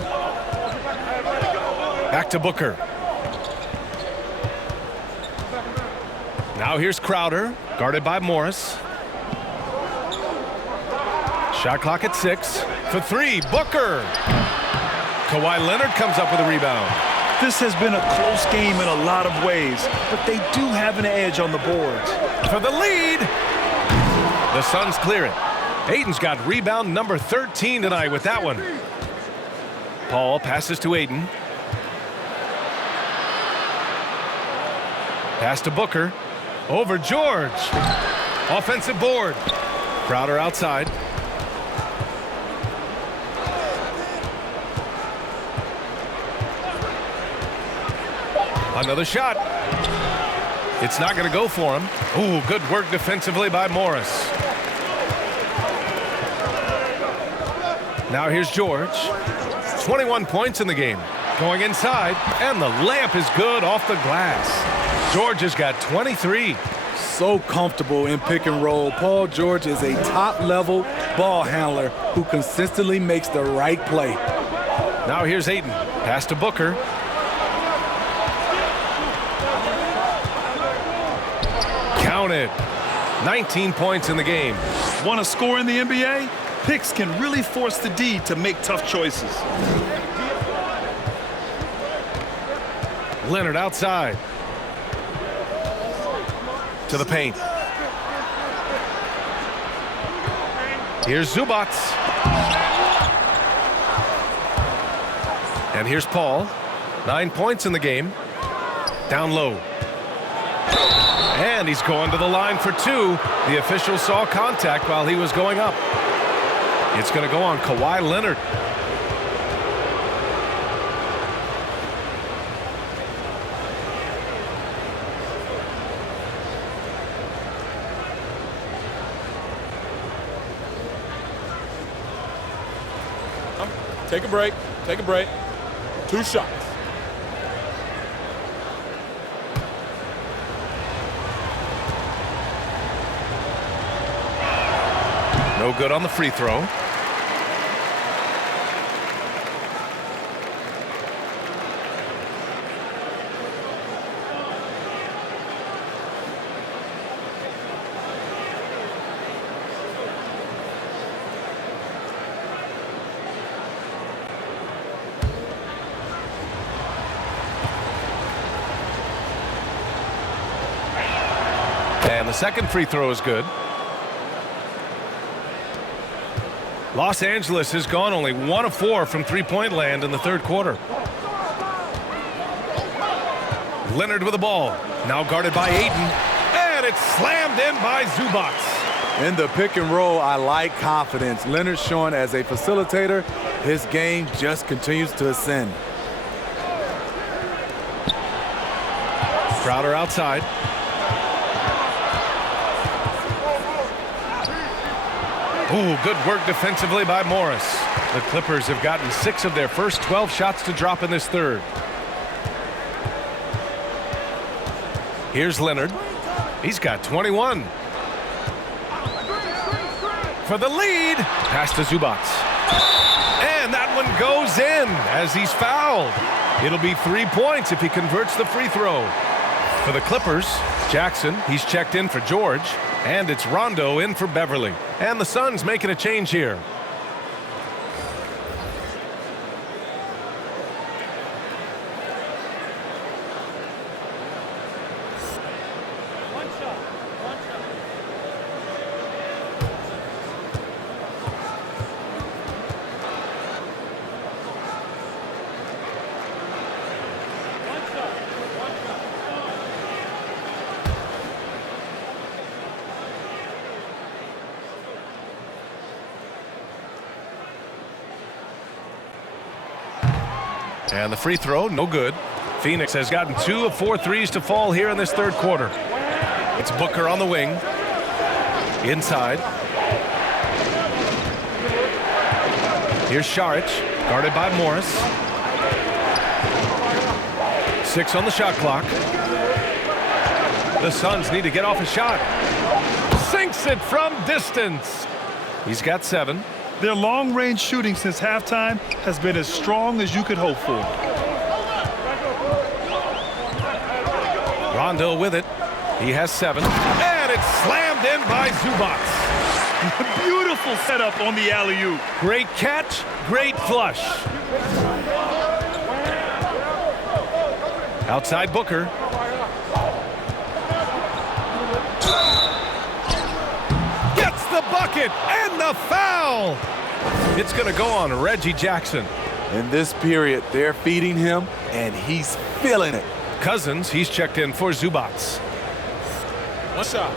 Back to Booker. Now here's Crowder, guarded by Morris. Shot clock at 6. For 3, Booker. Kawhi Leonard comes up with a rebound. This has been a close game in a lot of ways, but they do have an edge on the boards. For the lead. The Suns clear it. Ayton's got rebound number 13 tonight with that one. Paul passes to Ayton. Pass to Booker. Over George. Offensive board. Crowder outside. Another shot. It's not going to go for him. Ooh, good work defensively by Morris. Now here's George. 21 points in the game. Going inside, and the layup is good off the glass. George has got 23. So comfortable in pick and roll. Paul George is a top-level ball handler who consistently makes the right play. Now here's Ayton. Pass to Booker. Counted. 19 points in the game. Want to score in the NBA? Picks can really force the D to make tough choices. Leonard outside. To the paint. Here's Zubac. And here's Paul. 9 points in the game. Down low. And he's going to the line for 2. The official saw contact while he was going up. It's going to go on Kawhi Leonard. Take a break. Take a break. 2 shots. No good on the free throw. And the second free throw is good. Los Angeles has gone only 1 of 4 from three-point land in the third quarter. Leonard with the ball. Now guarded by Ayton. And it's slammed in by Zubac. In the pick and roll, I like confidence. Leonard showing as a facilitator, his game just continues to ascend. Crowder outside. Ooh, good work defensively by Morris. The Clippers have gotten 6 of their first 12 shots to drop in this third. Here's Leonard. He's got 21. For the lead. Pass to Zubac. And that one goes in as he's fouled. It'll be 3 points if he converts the free throw. For the Clippers, Jackson, he's checked in for George. And it's Rondo in for Beverly. And the Suns making a change here. And the free throw, no good. Phoenix has gotten 2 of 4 threes to fall here in this third quarter. It's Booker on the wing. Inside. Here's Saric, guarded by Morris. 6 on the shot clock. The Suns need to get off a shot. Sinks it from distance. He's got 7. Their long-range shooting since halftime has been as strong as you could hope for. Rondo with it. He has 7. And it's slammed in by Zubats. Beautiful setup on the alley-oop. Great catch, great flush. Outside Booker. Gets the bucket and the foul. It's going to go on Reggie Jackson. In this period, they're feeding him, and he's feeling it. Cousins, he's checked in for Zubats. What's up?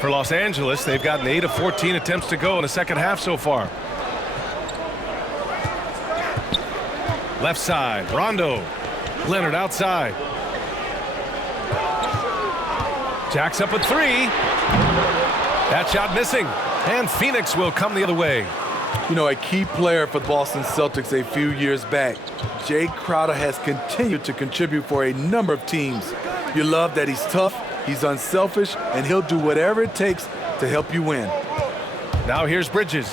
For Los Angeles, they've gotten 8 of 14 attempts to go in the second half so far. Left side, Rondo. Leonard outside. Jacks up at 3. That shot missing. And Phoenix will come the other way. You know, a key player for the Boston Celtics a few years back, Jay Crowder has continued to contribute for a number of teams. You love that he's tough, he's unselfish, and he'll do whatever it takes to help you win. Now here's Bridges.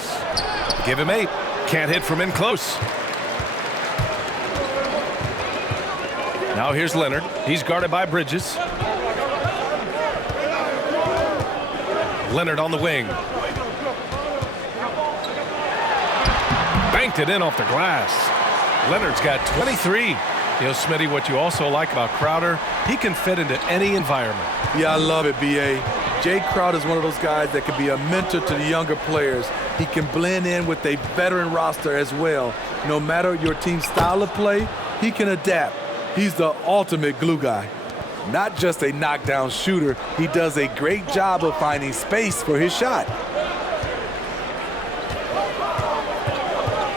Give him 8. Can't hit from in close. Now here's Leonard. He's guarded by Bridges. Leonard on the wing. Banked it in off the glass. Leonard's got 23. You know, Smitty, what you also like about Crowder, he can fit into any environment. Yeah, I love it, B.A. Jay Crowder is one of those guys that can be a mentor to the younger players. He can blend in with a veteran roster as well. No matter your team's style of play, he can adapt. He's the ultimate glue guy. Not just a knockdown shooter, he does a great job of finding space for his shot.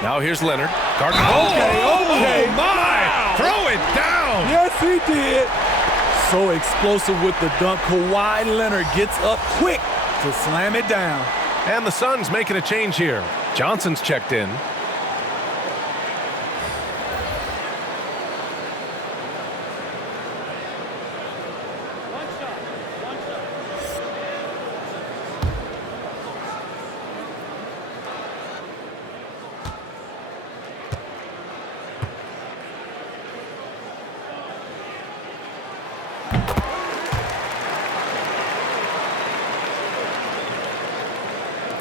Now here's Leonard. Gardner. Okay. My! Wow. Throw it down! Yes, he did. So explosive with the dunk. Kawhi Leonard gets up quick to slam it down. And the Suns making a change here. Johnson's checked in.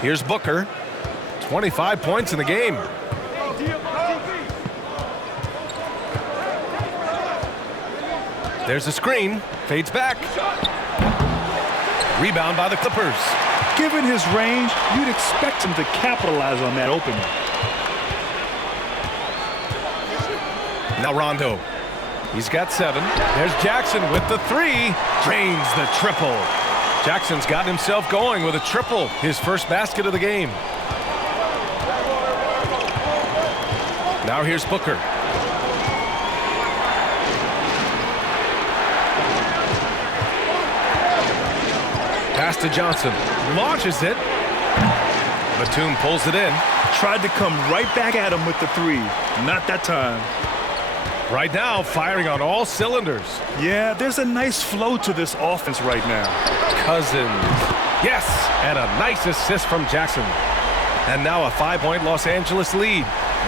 Here's Booker. 25 points in the game. There's a screen. Fades back. Rebound by the Clippers. Given his range, you'd expect him to capitalize on that opening. Now Rondo. He's got 7. There's Jackson with the 3. Drains the triple. Jackson's got himself going with a triple, his first basket of the game. Now here's Booker. Pass to Johnson. Launches it. Batum pulls it in. Tried to come right back at him with the 3. Not that time. Right now, firing on all cylinders. Yeah, there's a nice flow to this offense right now. Cousins. Yes, and a nice assist from Jackson. And now a 5-point Los Angeles lead.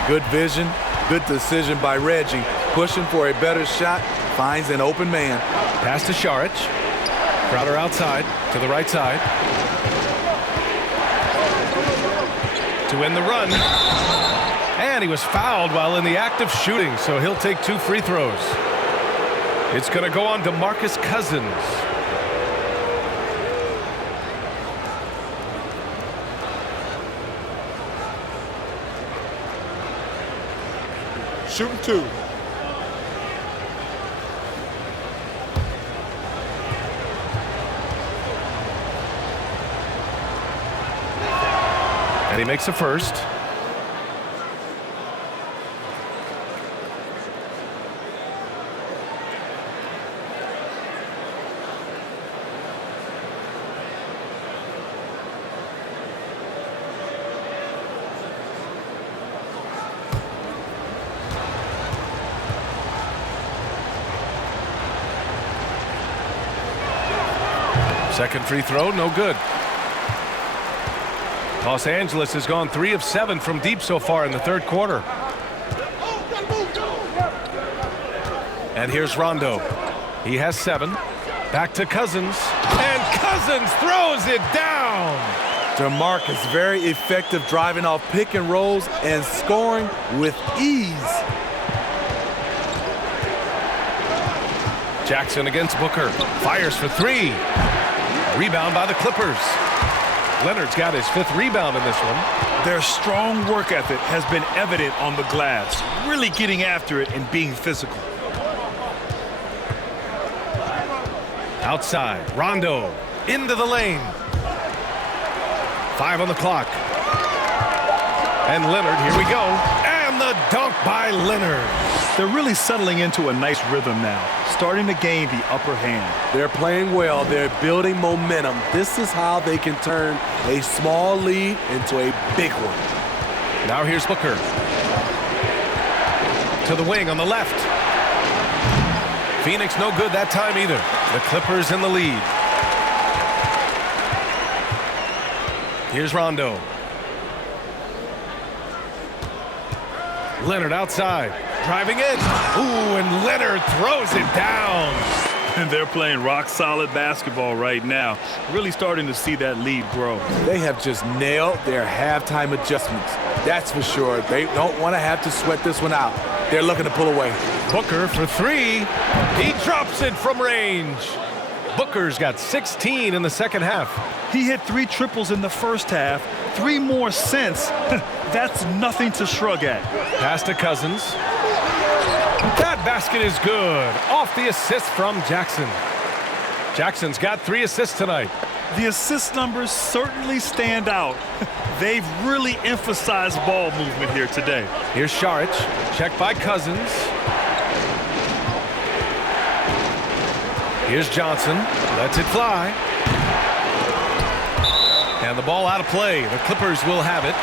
Good vision, good decision by Reggie. Pushing for a better shot, finds an open man. Pass to Šarić. Crowder outside, to the right side. To win the run. And he was fouled while in the act of shooting, so he'll take 2 free throws. It's going to go on to DeMarcus Cousins. Shooting 2. And he makes a first. Second free throw, no good. Los Angeles has gone 3 of 7 from deep so far in the third quarter. And here's Rondo. He has 7. Back to Cousins. And Cousins throws it down. DeMarcus very effective driving off pick and rolls and scoring with ease. Jackson against Booker. Fires for 3. Rebound by the Clippers. Leonard's got his 5th rebound in this one. Their strong work ethic has been evident on the glass, really getting after it and being physical. Outside, Rondo into the lane. 5 on the clock. And Leonard, here we go. And the dunk by Leonard. They're really settling into a nice rhythm now, starting to gain the upper hand. They're playing well. They're building momentum. This is how they can turn a small lead into a big one. Now here's Booker. To the wing on the left. Phoenix no good that time either. The Clippers in the lead. Here's Rondo. Leonard outside. Driving in. Ooh, and Leonard throws it down. And they're playing rock-solid basketball right now. Really starting to see that lead grow. They have just nailed their halftime adjustments. That's for sure. They don't want to have to sweat this one out. They're looking to pull away. Booker for 3. He drops it from range. Booker's got 16 in the second half. He hit 3 triples in the first half, 3 more since. That's nothing to shrug at. Pass to Cousins. That basket is good. Off the assist from Jackson. Jackson's got 3 assists tonight. The assist numbers certainly stand out. They've really emphasized ball movement here today. Here's Saric. Checked by Cousins. Here's Johnson. Lets it fly. And the ball out of play. The Clippers will have it.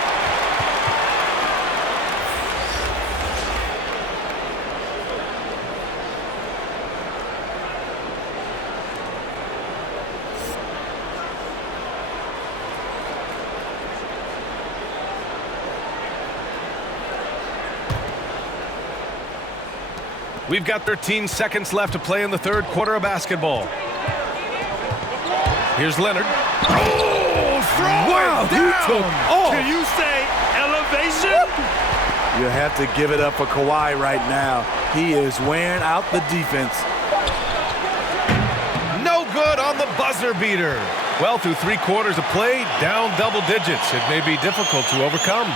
We've got 13 seconds left to play in the third quarter of basketball. Here's Leonard. Oh, throw it down. Can you say elevation? You have to give it up for Kawhi right now. He is wearing out the defense. No good on the buzzer beater. Well, through 3 quarters of play, down double digits. It may be difficult to overcome.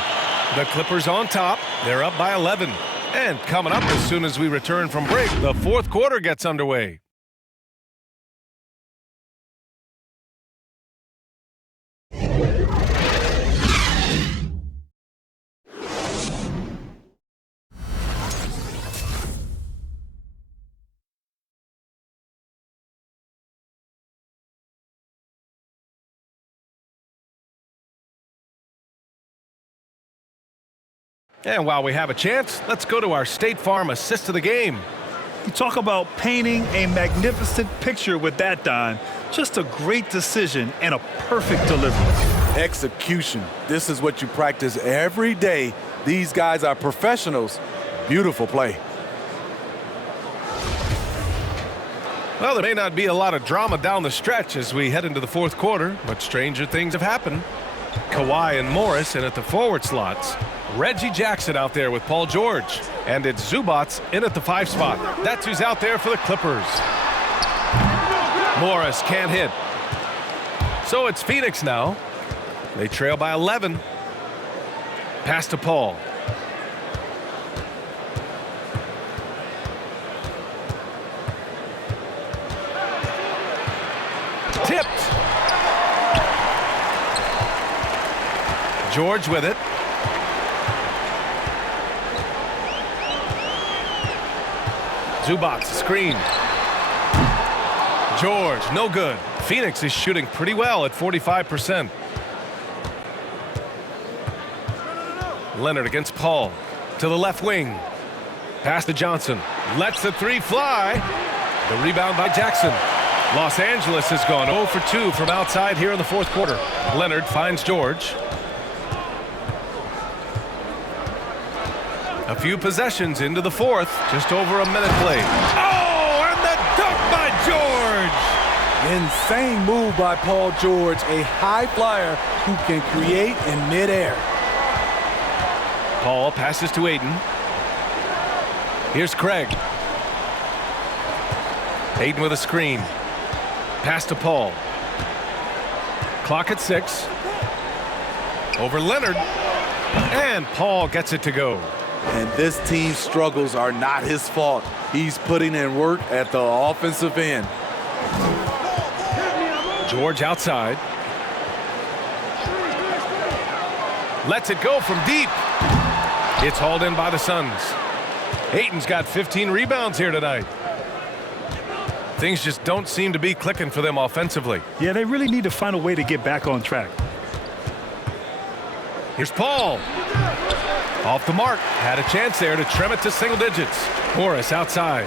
The Clippers on top. They're up by 11. And coming up as soon as we return from break, the fourth quarter gets underway. And while we have a chance, let's go to our State Farm assist of the game. You talk about painting a magnificent picture with that dime. Just a great decision and a perfect delivery. Execution. This is what you practice every day. These guys are professionals. Beautiful play. Well, there may not be a lot of drama down the stretch as we head into the fourth quarter, but stranger things have happened. Kawhi and Morris in at the forward slots. Reggie Jackson out there with Paul George. And it's Zubats in at the 5 spot. That's who's out there for the Clippers. Morris can't hit. So it's Phoenix now. They trail by 11. Pass to Paul. Tipped. George with it. Zubats screen. George, no good. Phoenix is shooting pretty well at 45%. Leonard against Paul. To the left wing. Pass to Johnson. Lets the 3 fly. The rebound by Jackson. Los Angeles has gone 0 for 2 from outside here in the fourth quarter. Leonard finds George. A few possessions into the fourth, just over a minute played. Oh, and the dunk by George! Insane move by Paul George, a high flyer who can create in midair. Paul passes to Ayton. Here's Craig. Ayton with a screen. Pass to Paul. Clock at 6. Over Leonard. And Paul gets it to go. And this team's struggles are not his fault. He's putting in work at the offensive end. George outside. Lets it go from deep. It's hauled in by the Suns. Ayton's got 15 rebounds here tonight. Things just don't seem to be clicking for them offensively. Yeah, they really need to find a way to get back on track. Here's Paul. Off the mark. Had a chance there to trim it to single digits. Morris outside.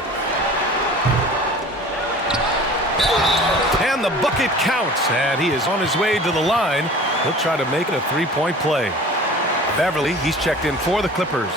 And the bucket counts. And he is on his way to the line. He'll try to make it a three-point play. Beverly, he's checked in for the Clippers.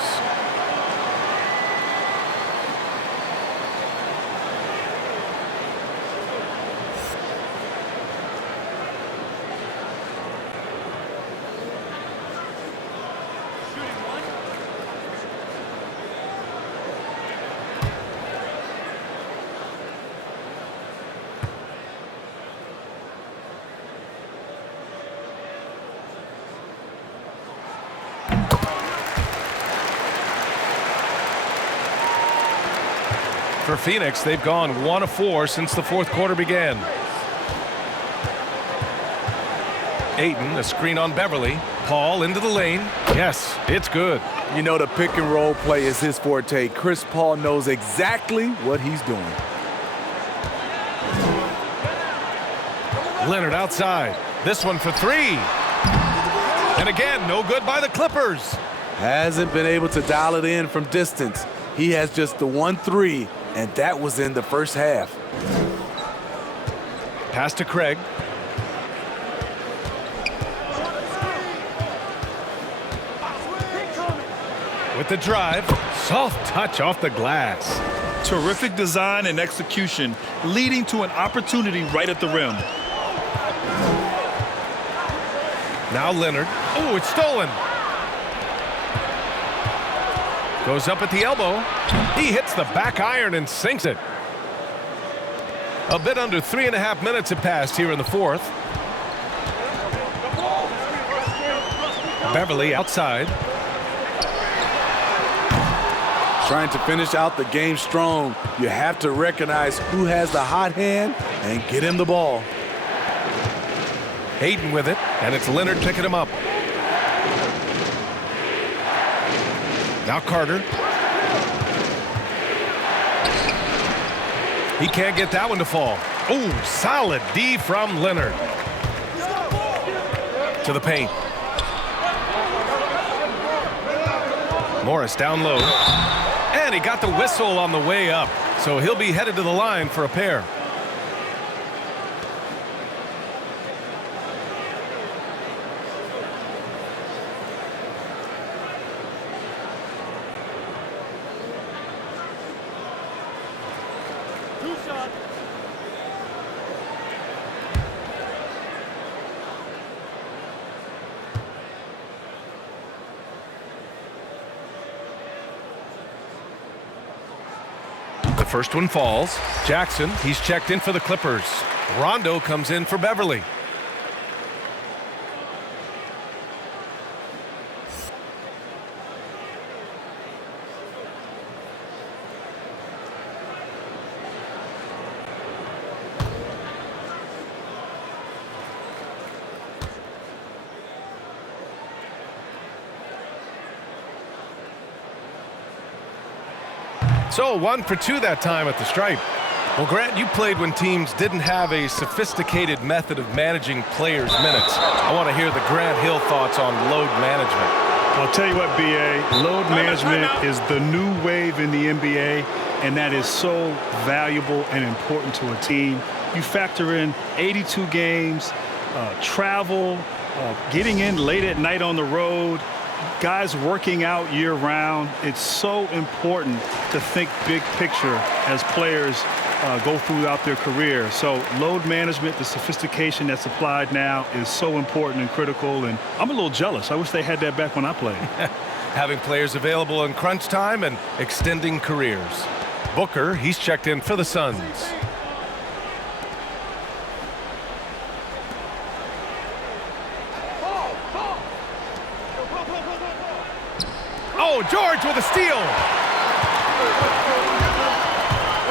For Phoenix, they've gone 1 of 4 since the fourth quarter began. Ayton, a screen on Beverly. Paul into the lane. Yes, it's good. You know, the pick and roll play is his forte. Chris Paul knows exactly what he's doing. Leonard outside. This one for 3. And again, no good by the Clippers. Hasn't been able to dial it in from distance. He has just the 1-3, and that was in the first half. Pass to Craig. With the drive, soft touch off the glass. Terrific design and execution, leading to an opportunity right at the rim. Now Leonard. Oh, it's stolen. Goes up at the elbow. He hits the back iron and sinks it. A bit under 3.5 minutes have passed here in the fourth. Beverly outside. Trying to finish out the game strong. You have to recognize who has the hot hand and get him the ball. Ayton with it, and it's Leonard picking him up. Now Carter. He can't get that one to fall. Oh, solid D from Leonard. To the paint. Morris down low. And he got the whistle on the way up. So he'll be headed to the line for a pair. The first one falls. Jackson, he's checked in for the Clippers. Rondo comes in for Beverly. So 1 for 2 that time at the stripe. Well, Grant, you played when teams didn't have a sophisticated method of managing players' minutes. I want to hear the Grant Hill thoughts on load management. I'll tell you what, B.A., load management is the new wave in the NBA, and that is so valuable and important to a team. You factor in 82 games, travel, getting in late at night on the road, guys working out year-round. It's so important to think big picture as players go throughout their career. So load management, the sophistication that's applied now is so important and critical, and I'm a little jealous. I wish they had that back when I played. Having players available in crunch time and extending careers. Booker, he's checked in for the Suns. Oh, George with a steal.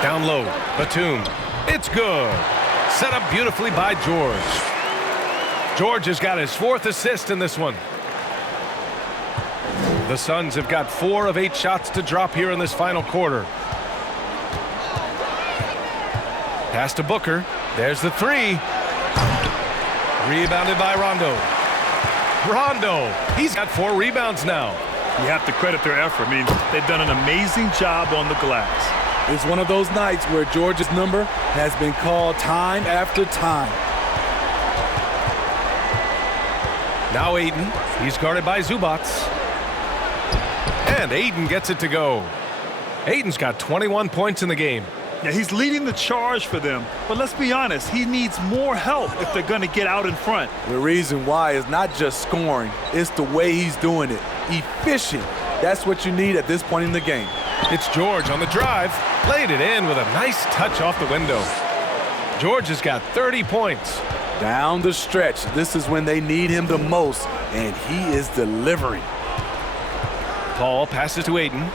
Down low, Batum. It's good. Set up beautifully by George. George has got his 4th assist in this one. The Suns have got 4 of 8 shots to drop here in this final quarter. Pass to Booker. There's the 3. Rebounded by Rondo. Rondo, he's got 4 rebounds now. You have to credit their effort. I mean, they've done an amazing job on the glass. It's one of those nights where George's number has been called time after time. Now Ayton, he's guarded by Zubats. And Ayton gets it to go. Ayton's got 21 points in the game. Yeah, he's leading the charge for them, but let's be honest, he needs more help if they're going to get out in front. The reason why is not just scoring, it's the way he's doing it. Efficient. That's what you need at this point in the game. It's George on the drive, laid it in with a nice touch off the window. George has got 30 points. Down the stretch, this is when they need him the most, and he is delivering. Paul passes to Ayton.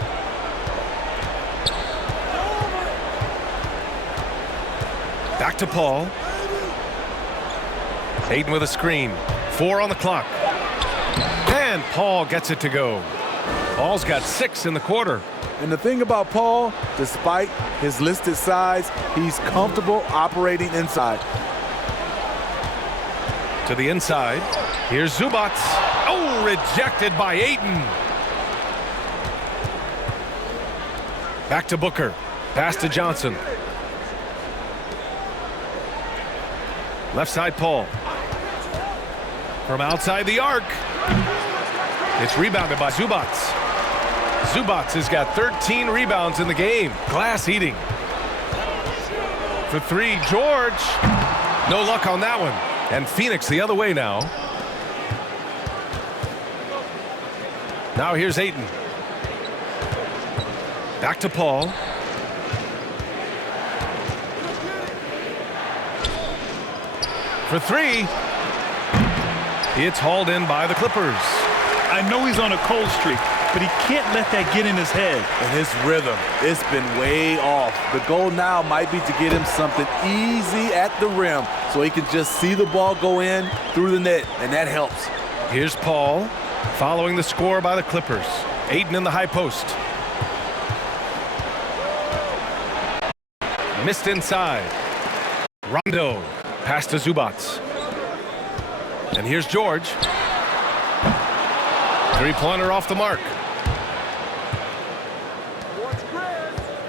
Back to Paul. Ayton with a screen. 4 on the clock. And Paul gets it to go. Paul's got 6 in the quarter. And the thing about Paul, despite his listed size, he's comfortable operating inside. To the inside. Here's Zubats. Oh, rejected by Ayton. Back to Booker. Pass to Johnson. Left side, Paul. From outside the arc. It's rebounded by Zubats. Zubats has got 13 rebounds in the game. Glass eating. For 3, George. No luck on that one. And Phoenix the other way now. Now here's Ayton. Back to Paul. For 3. It's hauled in by the Clippers. I know he's on a cold streak, but he can't let that get in his head. And his rhythm, it's been way off. The goal now might be to get him something easy at the rim so he can just see the ball go in through the net, and that helps. Here's Paul following the score by the Clippers. Ayton in the high post. Missed inside. Rondo. Pass to Zubats. And here's George. 3-pointer off the mark.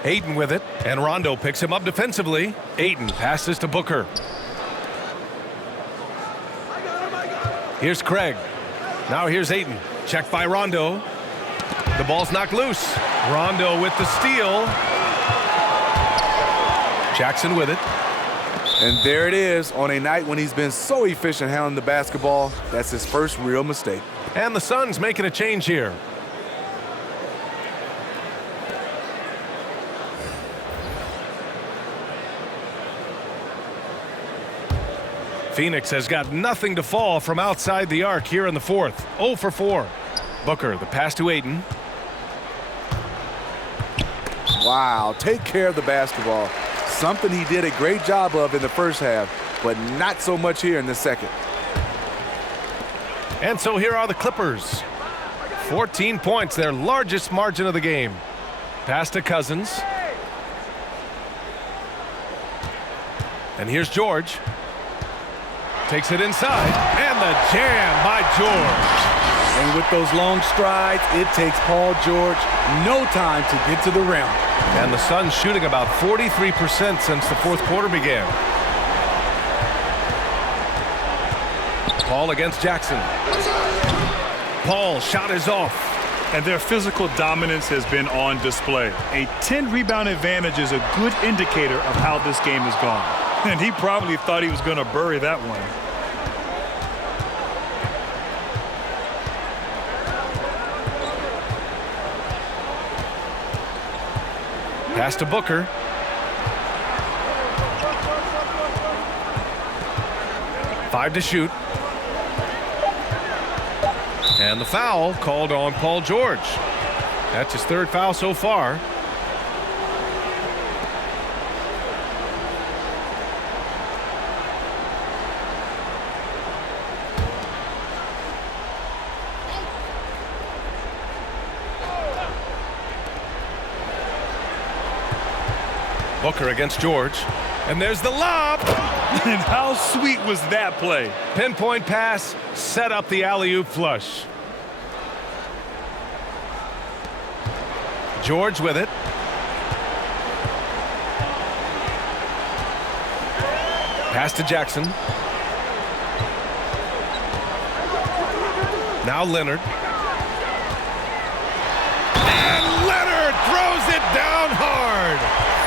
Ayton with it, and Rondo picks him up defensively. Ayton passes to Booker. Here's Craig. Now here's Ayton. Checked by Rondo. The ball's knocked loose. Rondo with the steal. Jackson with it. And there it is on a night when he's been so efficient handling the basketball. That's his first real mistake. And the Suns making a change here. Phoenix has got nothing to fall from outside the arc here in the 4th. 0 for 4. Booker, the pass to Ayton. Wow, take care of the basketball. Something he did a great job of in the first half, but not so much here in the second. And so here are the Clippers. 14 points, their largest margin of the game. Pass to Cousins. And here's George. Takes it inside, and the jam by George. And with those long strides, it takes Paul George no time to get to the rim. And the Suns shooting about 43% since the 4th quarter began. Paul against Jackson. Paul shot is off. And their physical dominance has been on display. A 10-rebound advantage is a good indicator of how this game has gone. And he probably thought he was going to bury that one. Pass to Booker. Five to shoot. And the foul called on Paul George. That's his third foul so far. Booker against George. And there's the lob. And how sweet was that play? Pinpoint pass, set up the alley-oop flush. George with it. Pass to Jackson. Now Leonard. And Leonard throws it down hard.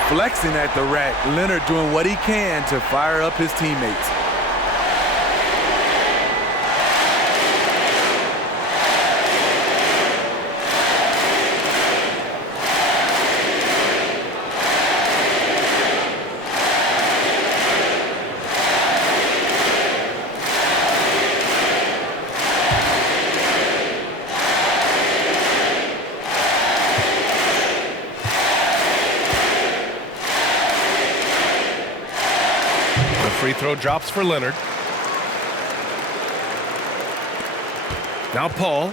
Flexing at the rack, Leonard doing what he can to fire up his teammates. Free throw drops for Leonard. Now Paul.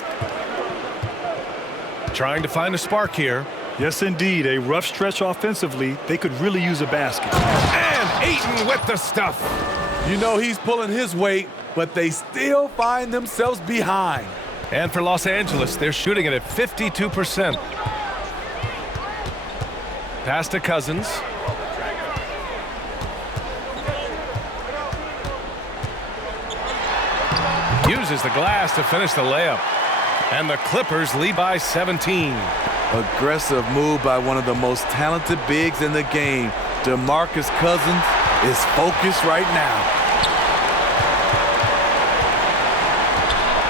Trying to find a spark here. Yes, indeed. A rough stretch offensively. They could really use a basket. And Ayton with the stuff. You know he's pulling his weight, but they still find themselves behind. And for Los Angeles, they're shooting it at 52%. Pass to Cousins. Uses the glass to finish the layup. And the Clippers lead by 17. Aggressive move by one of the most talented bigs in the game. DeMarcus Cousins is focused right now.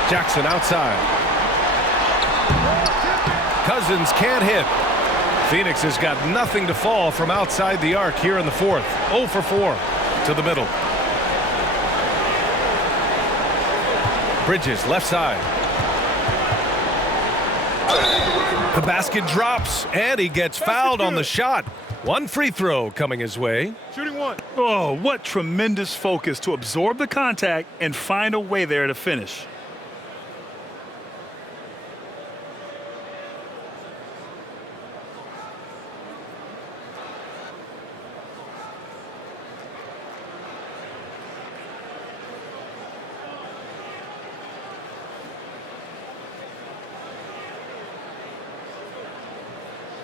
Jackson outside. Cousins can't hit. Phoenix has got nothing to fall from outside the arc here in the fourth. 0 for 4 to the middle. Bridges left side. The basket drops and he gets fouled on the shot. One free throw coming his way. Shooting one. Oh, what tremendous focus to absorb the contact and find a way there to finish.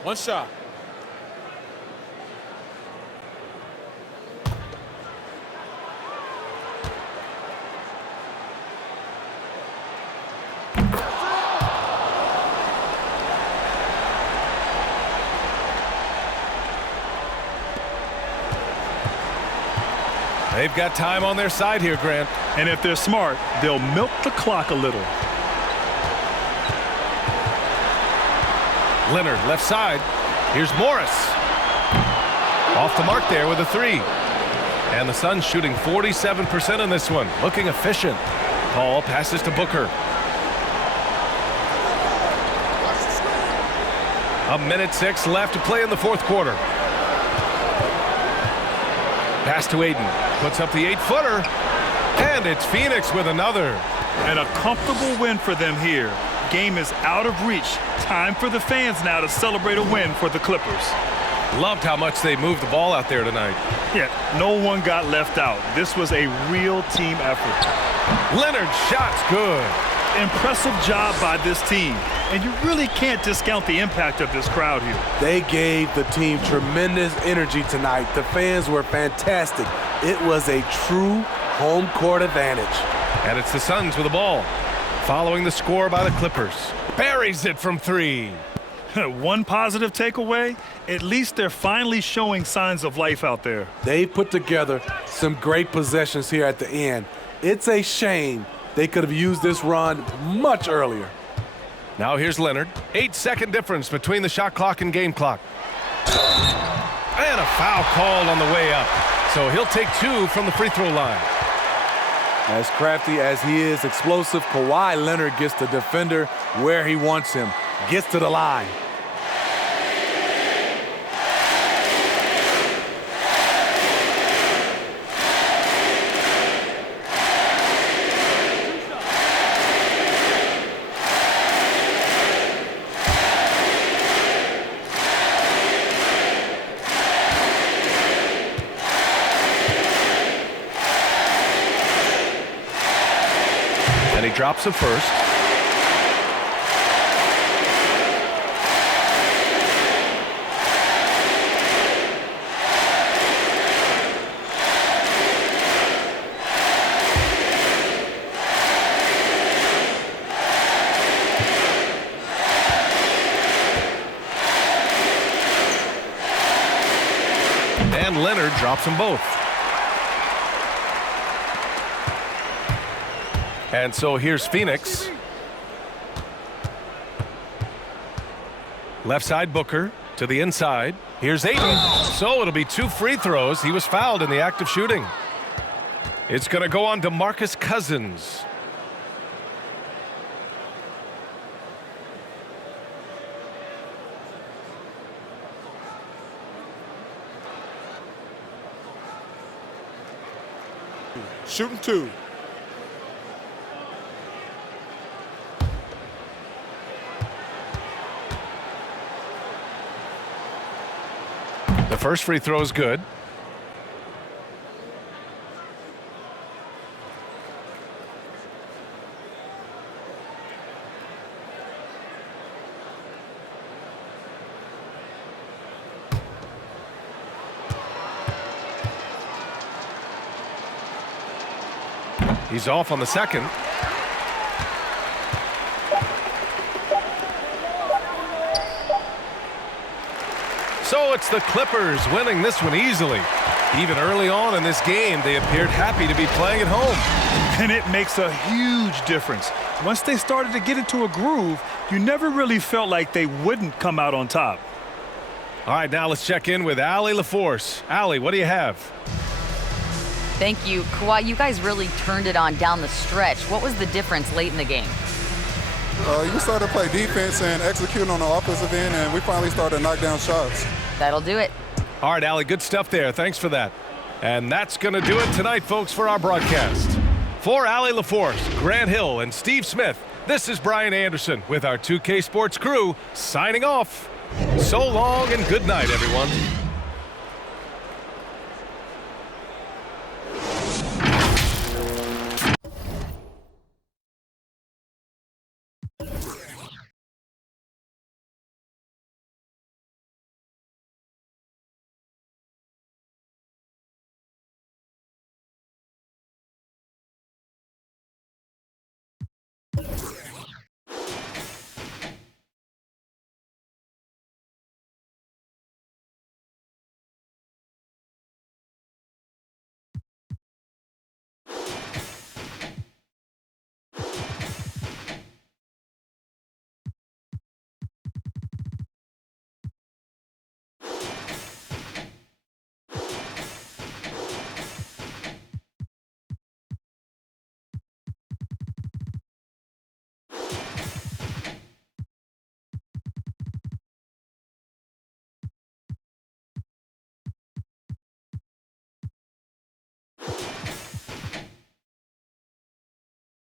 One shot. They've got time on their side here, Grant. And if they're smart, they'll milk the clock a little. Leonard left side. Here's Morris. Off the mark there with a three. And the Suns shooting 47% in this one. Looking efficient. Paul passes to Booker. A minute 6 left to play in the fourth quarter. Pass to Ayton. Puts up the 8-footer. And it's Phoenix with another. And a comfortable win for them here. Game is out of reach. Time for the fans now to celebrate a win for the Clippers. Loved how much they moved the ball out there tonight. Yeah, no one got left out. This was a real team effort. Leonard's shot's good. Impressive job by this team. And you really can't discount the impact of this crowd here. They gave the team tremendous energy tonight. The fans were fantastic. It was a true home court advantage. And it's the Suns with the ball. Following the score by the Clippers. Buries it from 3. One positive takeaway, at least they're finally showing signs of life out there. They put together some great possessions here at the end. It's a shame they could have used this run much earlier. Now here's Leonard. 8-second difference between the shot clock and game clock. And a foul called on the way up. So he'll take 2 from the free throw line. As crafty as he is explosive, Kawhi Leonard gets the defender where he wants him. Gets to the line. And he drops it first. And Leonard drops them both. And so here's Phoenix. Left side Booker to the inside. Here's Ayton. So it'll be 2 free throws. He was fouled in the act of shooting. It's going to go on to DeMarcus Cousins. Shooting 2. The first free throw is good. He's off on the second. So it's the Clippers winning this one easily. Even early on in this game, they appeared happy to be playing at home. And it makes a huge difference. Once they started to get into a groove, you never really felt like they wouldn't come out on top. All right, now let's check in with Allie LaForce. Allie, what do you have? Thank you. Kawhi, you guys really turned it on down the stretch. What was the difference late in the game? You started to play defense and execute on the offensive end, and we finally started to knock down shots. That'll do it. All right, Allie, good stuff there. Thanks for that. And that's going to do it tonight, folks, for our broadcast. For Allie LaForce, Grant Hill, and Steve Smith, this is Brian Anderson with our 2K Sports crew signing off. So long and good night, everyone.